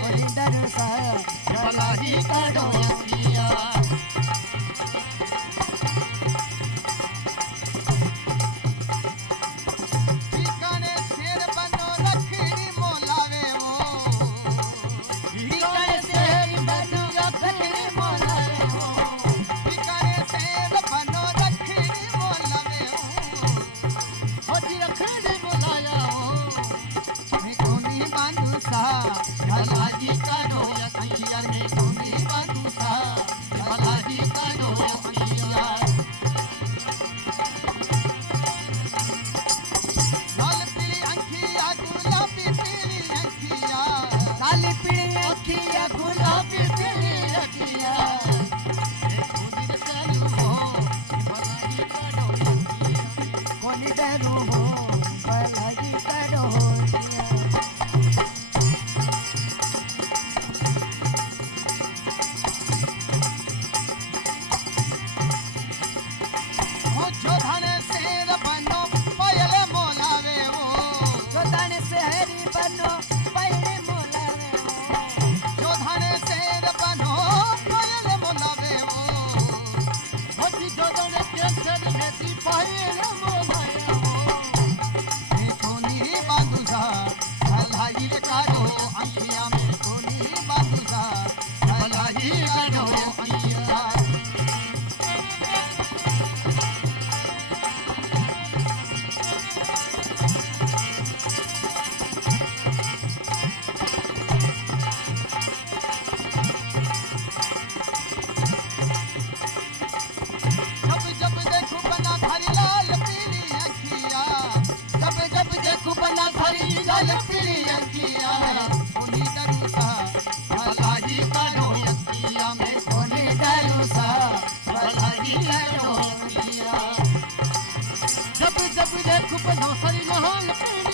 कोई डर सा भलाई करो अखिया ठिकाने शेर बनो रखड़ी मोलावे वो ठिकाने शेर बनो रखड़ी मोलावे वो ठिकाने शेर बनो रखड़ी मोलावे हो जी रखड़ी मोलाया हो मैं कोनी बांधू सा भलाई करो अखिया में कोनी बांधू सा भलाई करो अखिया लाल पीली अखिया गुलाबी पीली अखिया काली पीली अखिया गुलाबी पीली अखिया कोनी चालू हो भलाई करो अखिया कोनी डरू हो भलाई करो हो जोधाने शेर बनो पायल मोलावे वो जोधाने शहरी बनो पहले मोलावे हो जोधाने शेर बनो पायल मोलावे वो हो जी जोधाने केसर खेती पहले मोलाया हो मैं कोनी बांधू सा भलाई करो अखिया में कोनी बांधू सा भलाई करो अखिया जब जब देखो बना भरी लाल पीली अखिया जब जब देखो बना भरी लाल पीली अखिया कोनी डरू सा भलाई करो अखिया में कोनी डरू सा भलाई करो अखिया जब जब देखो बनो सरी लाल पीली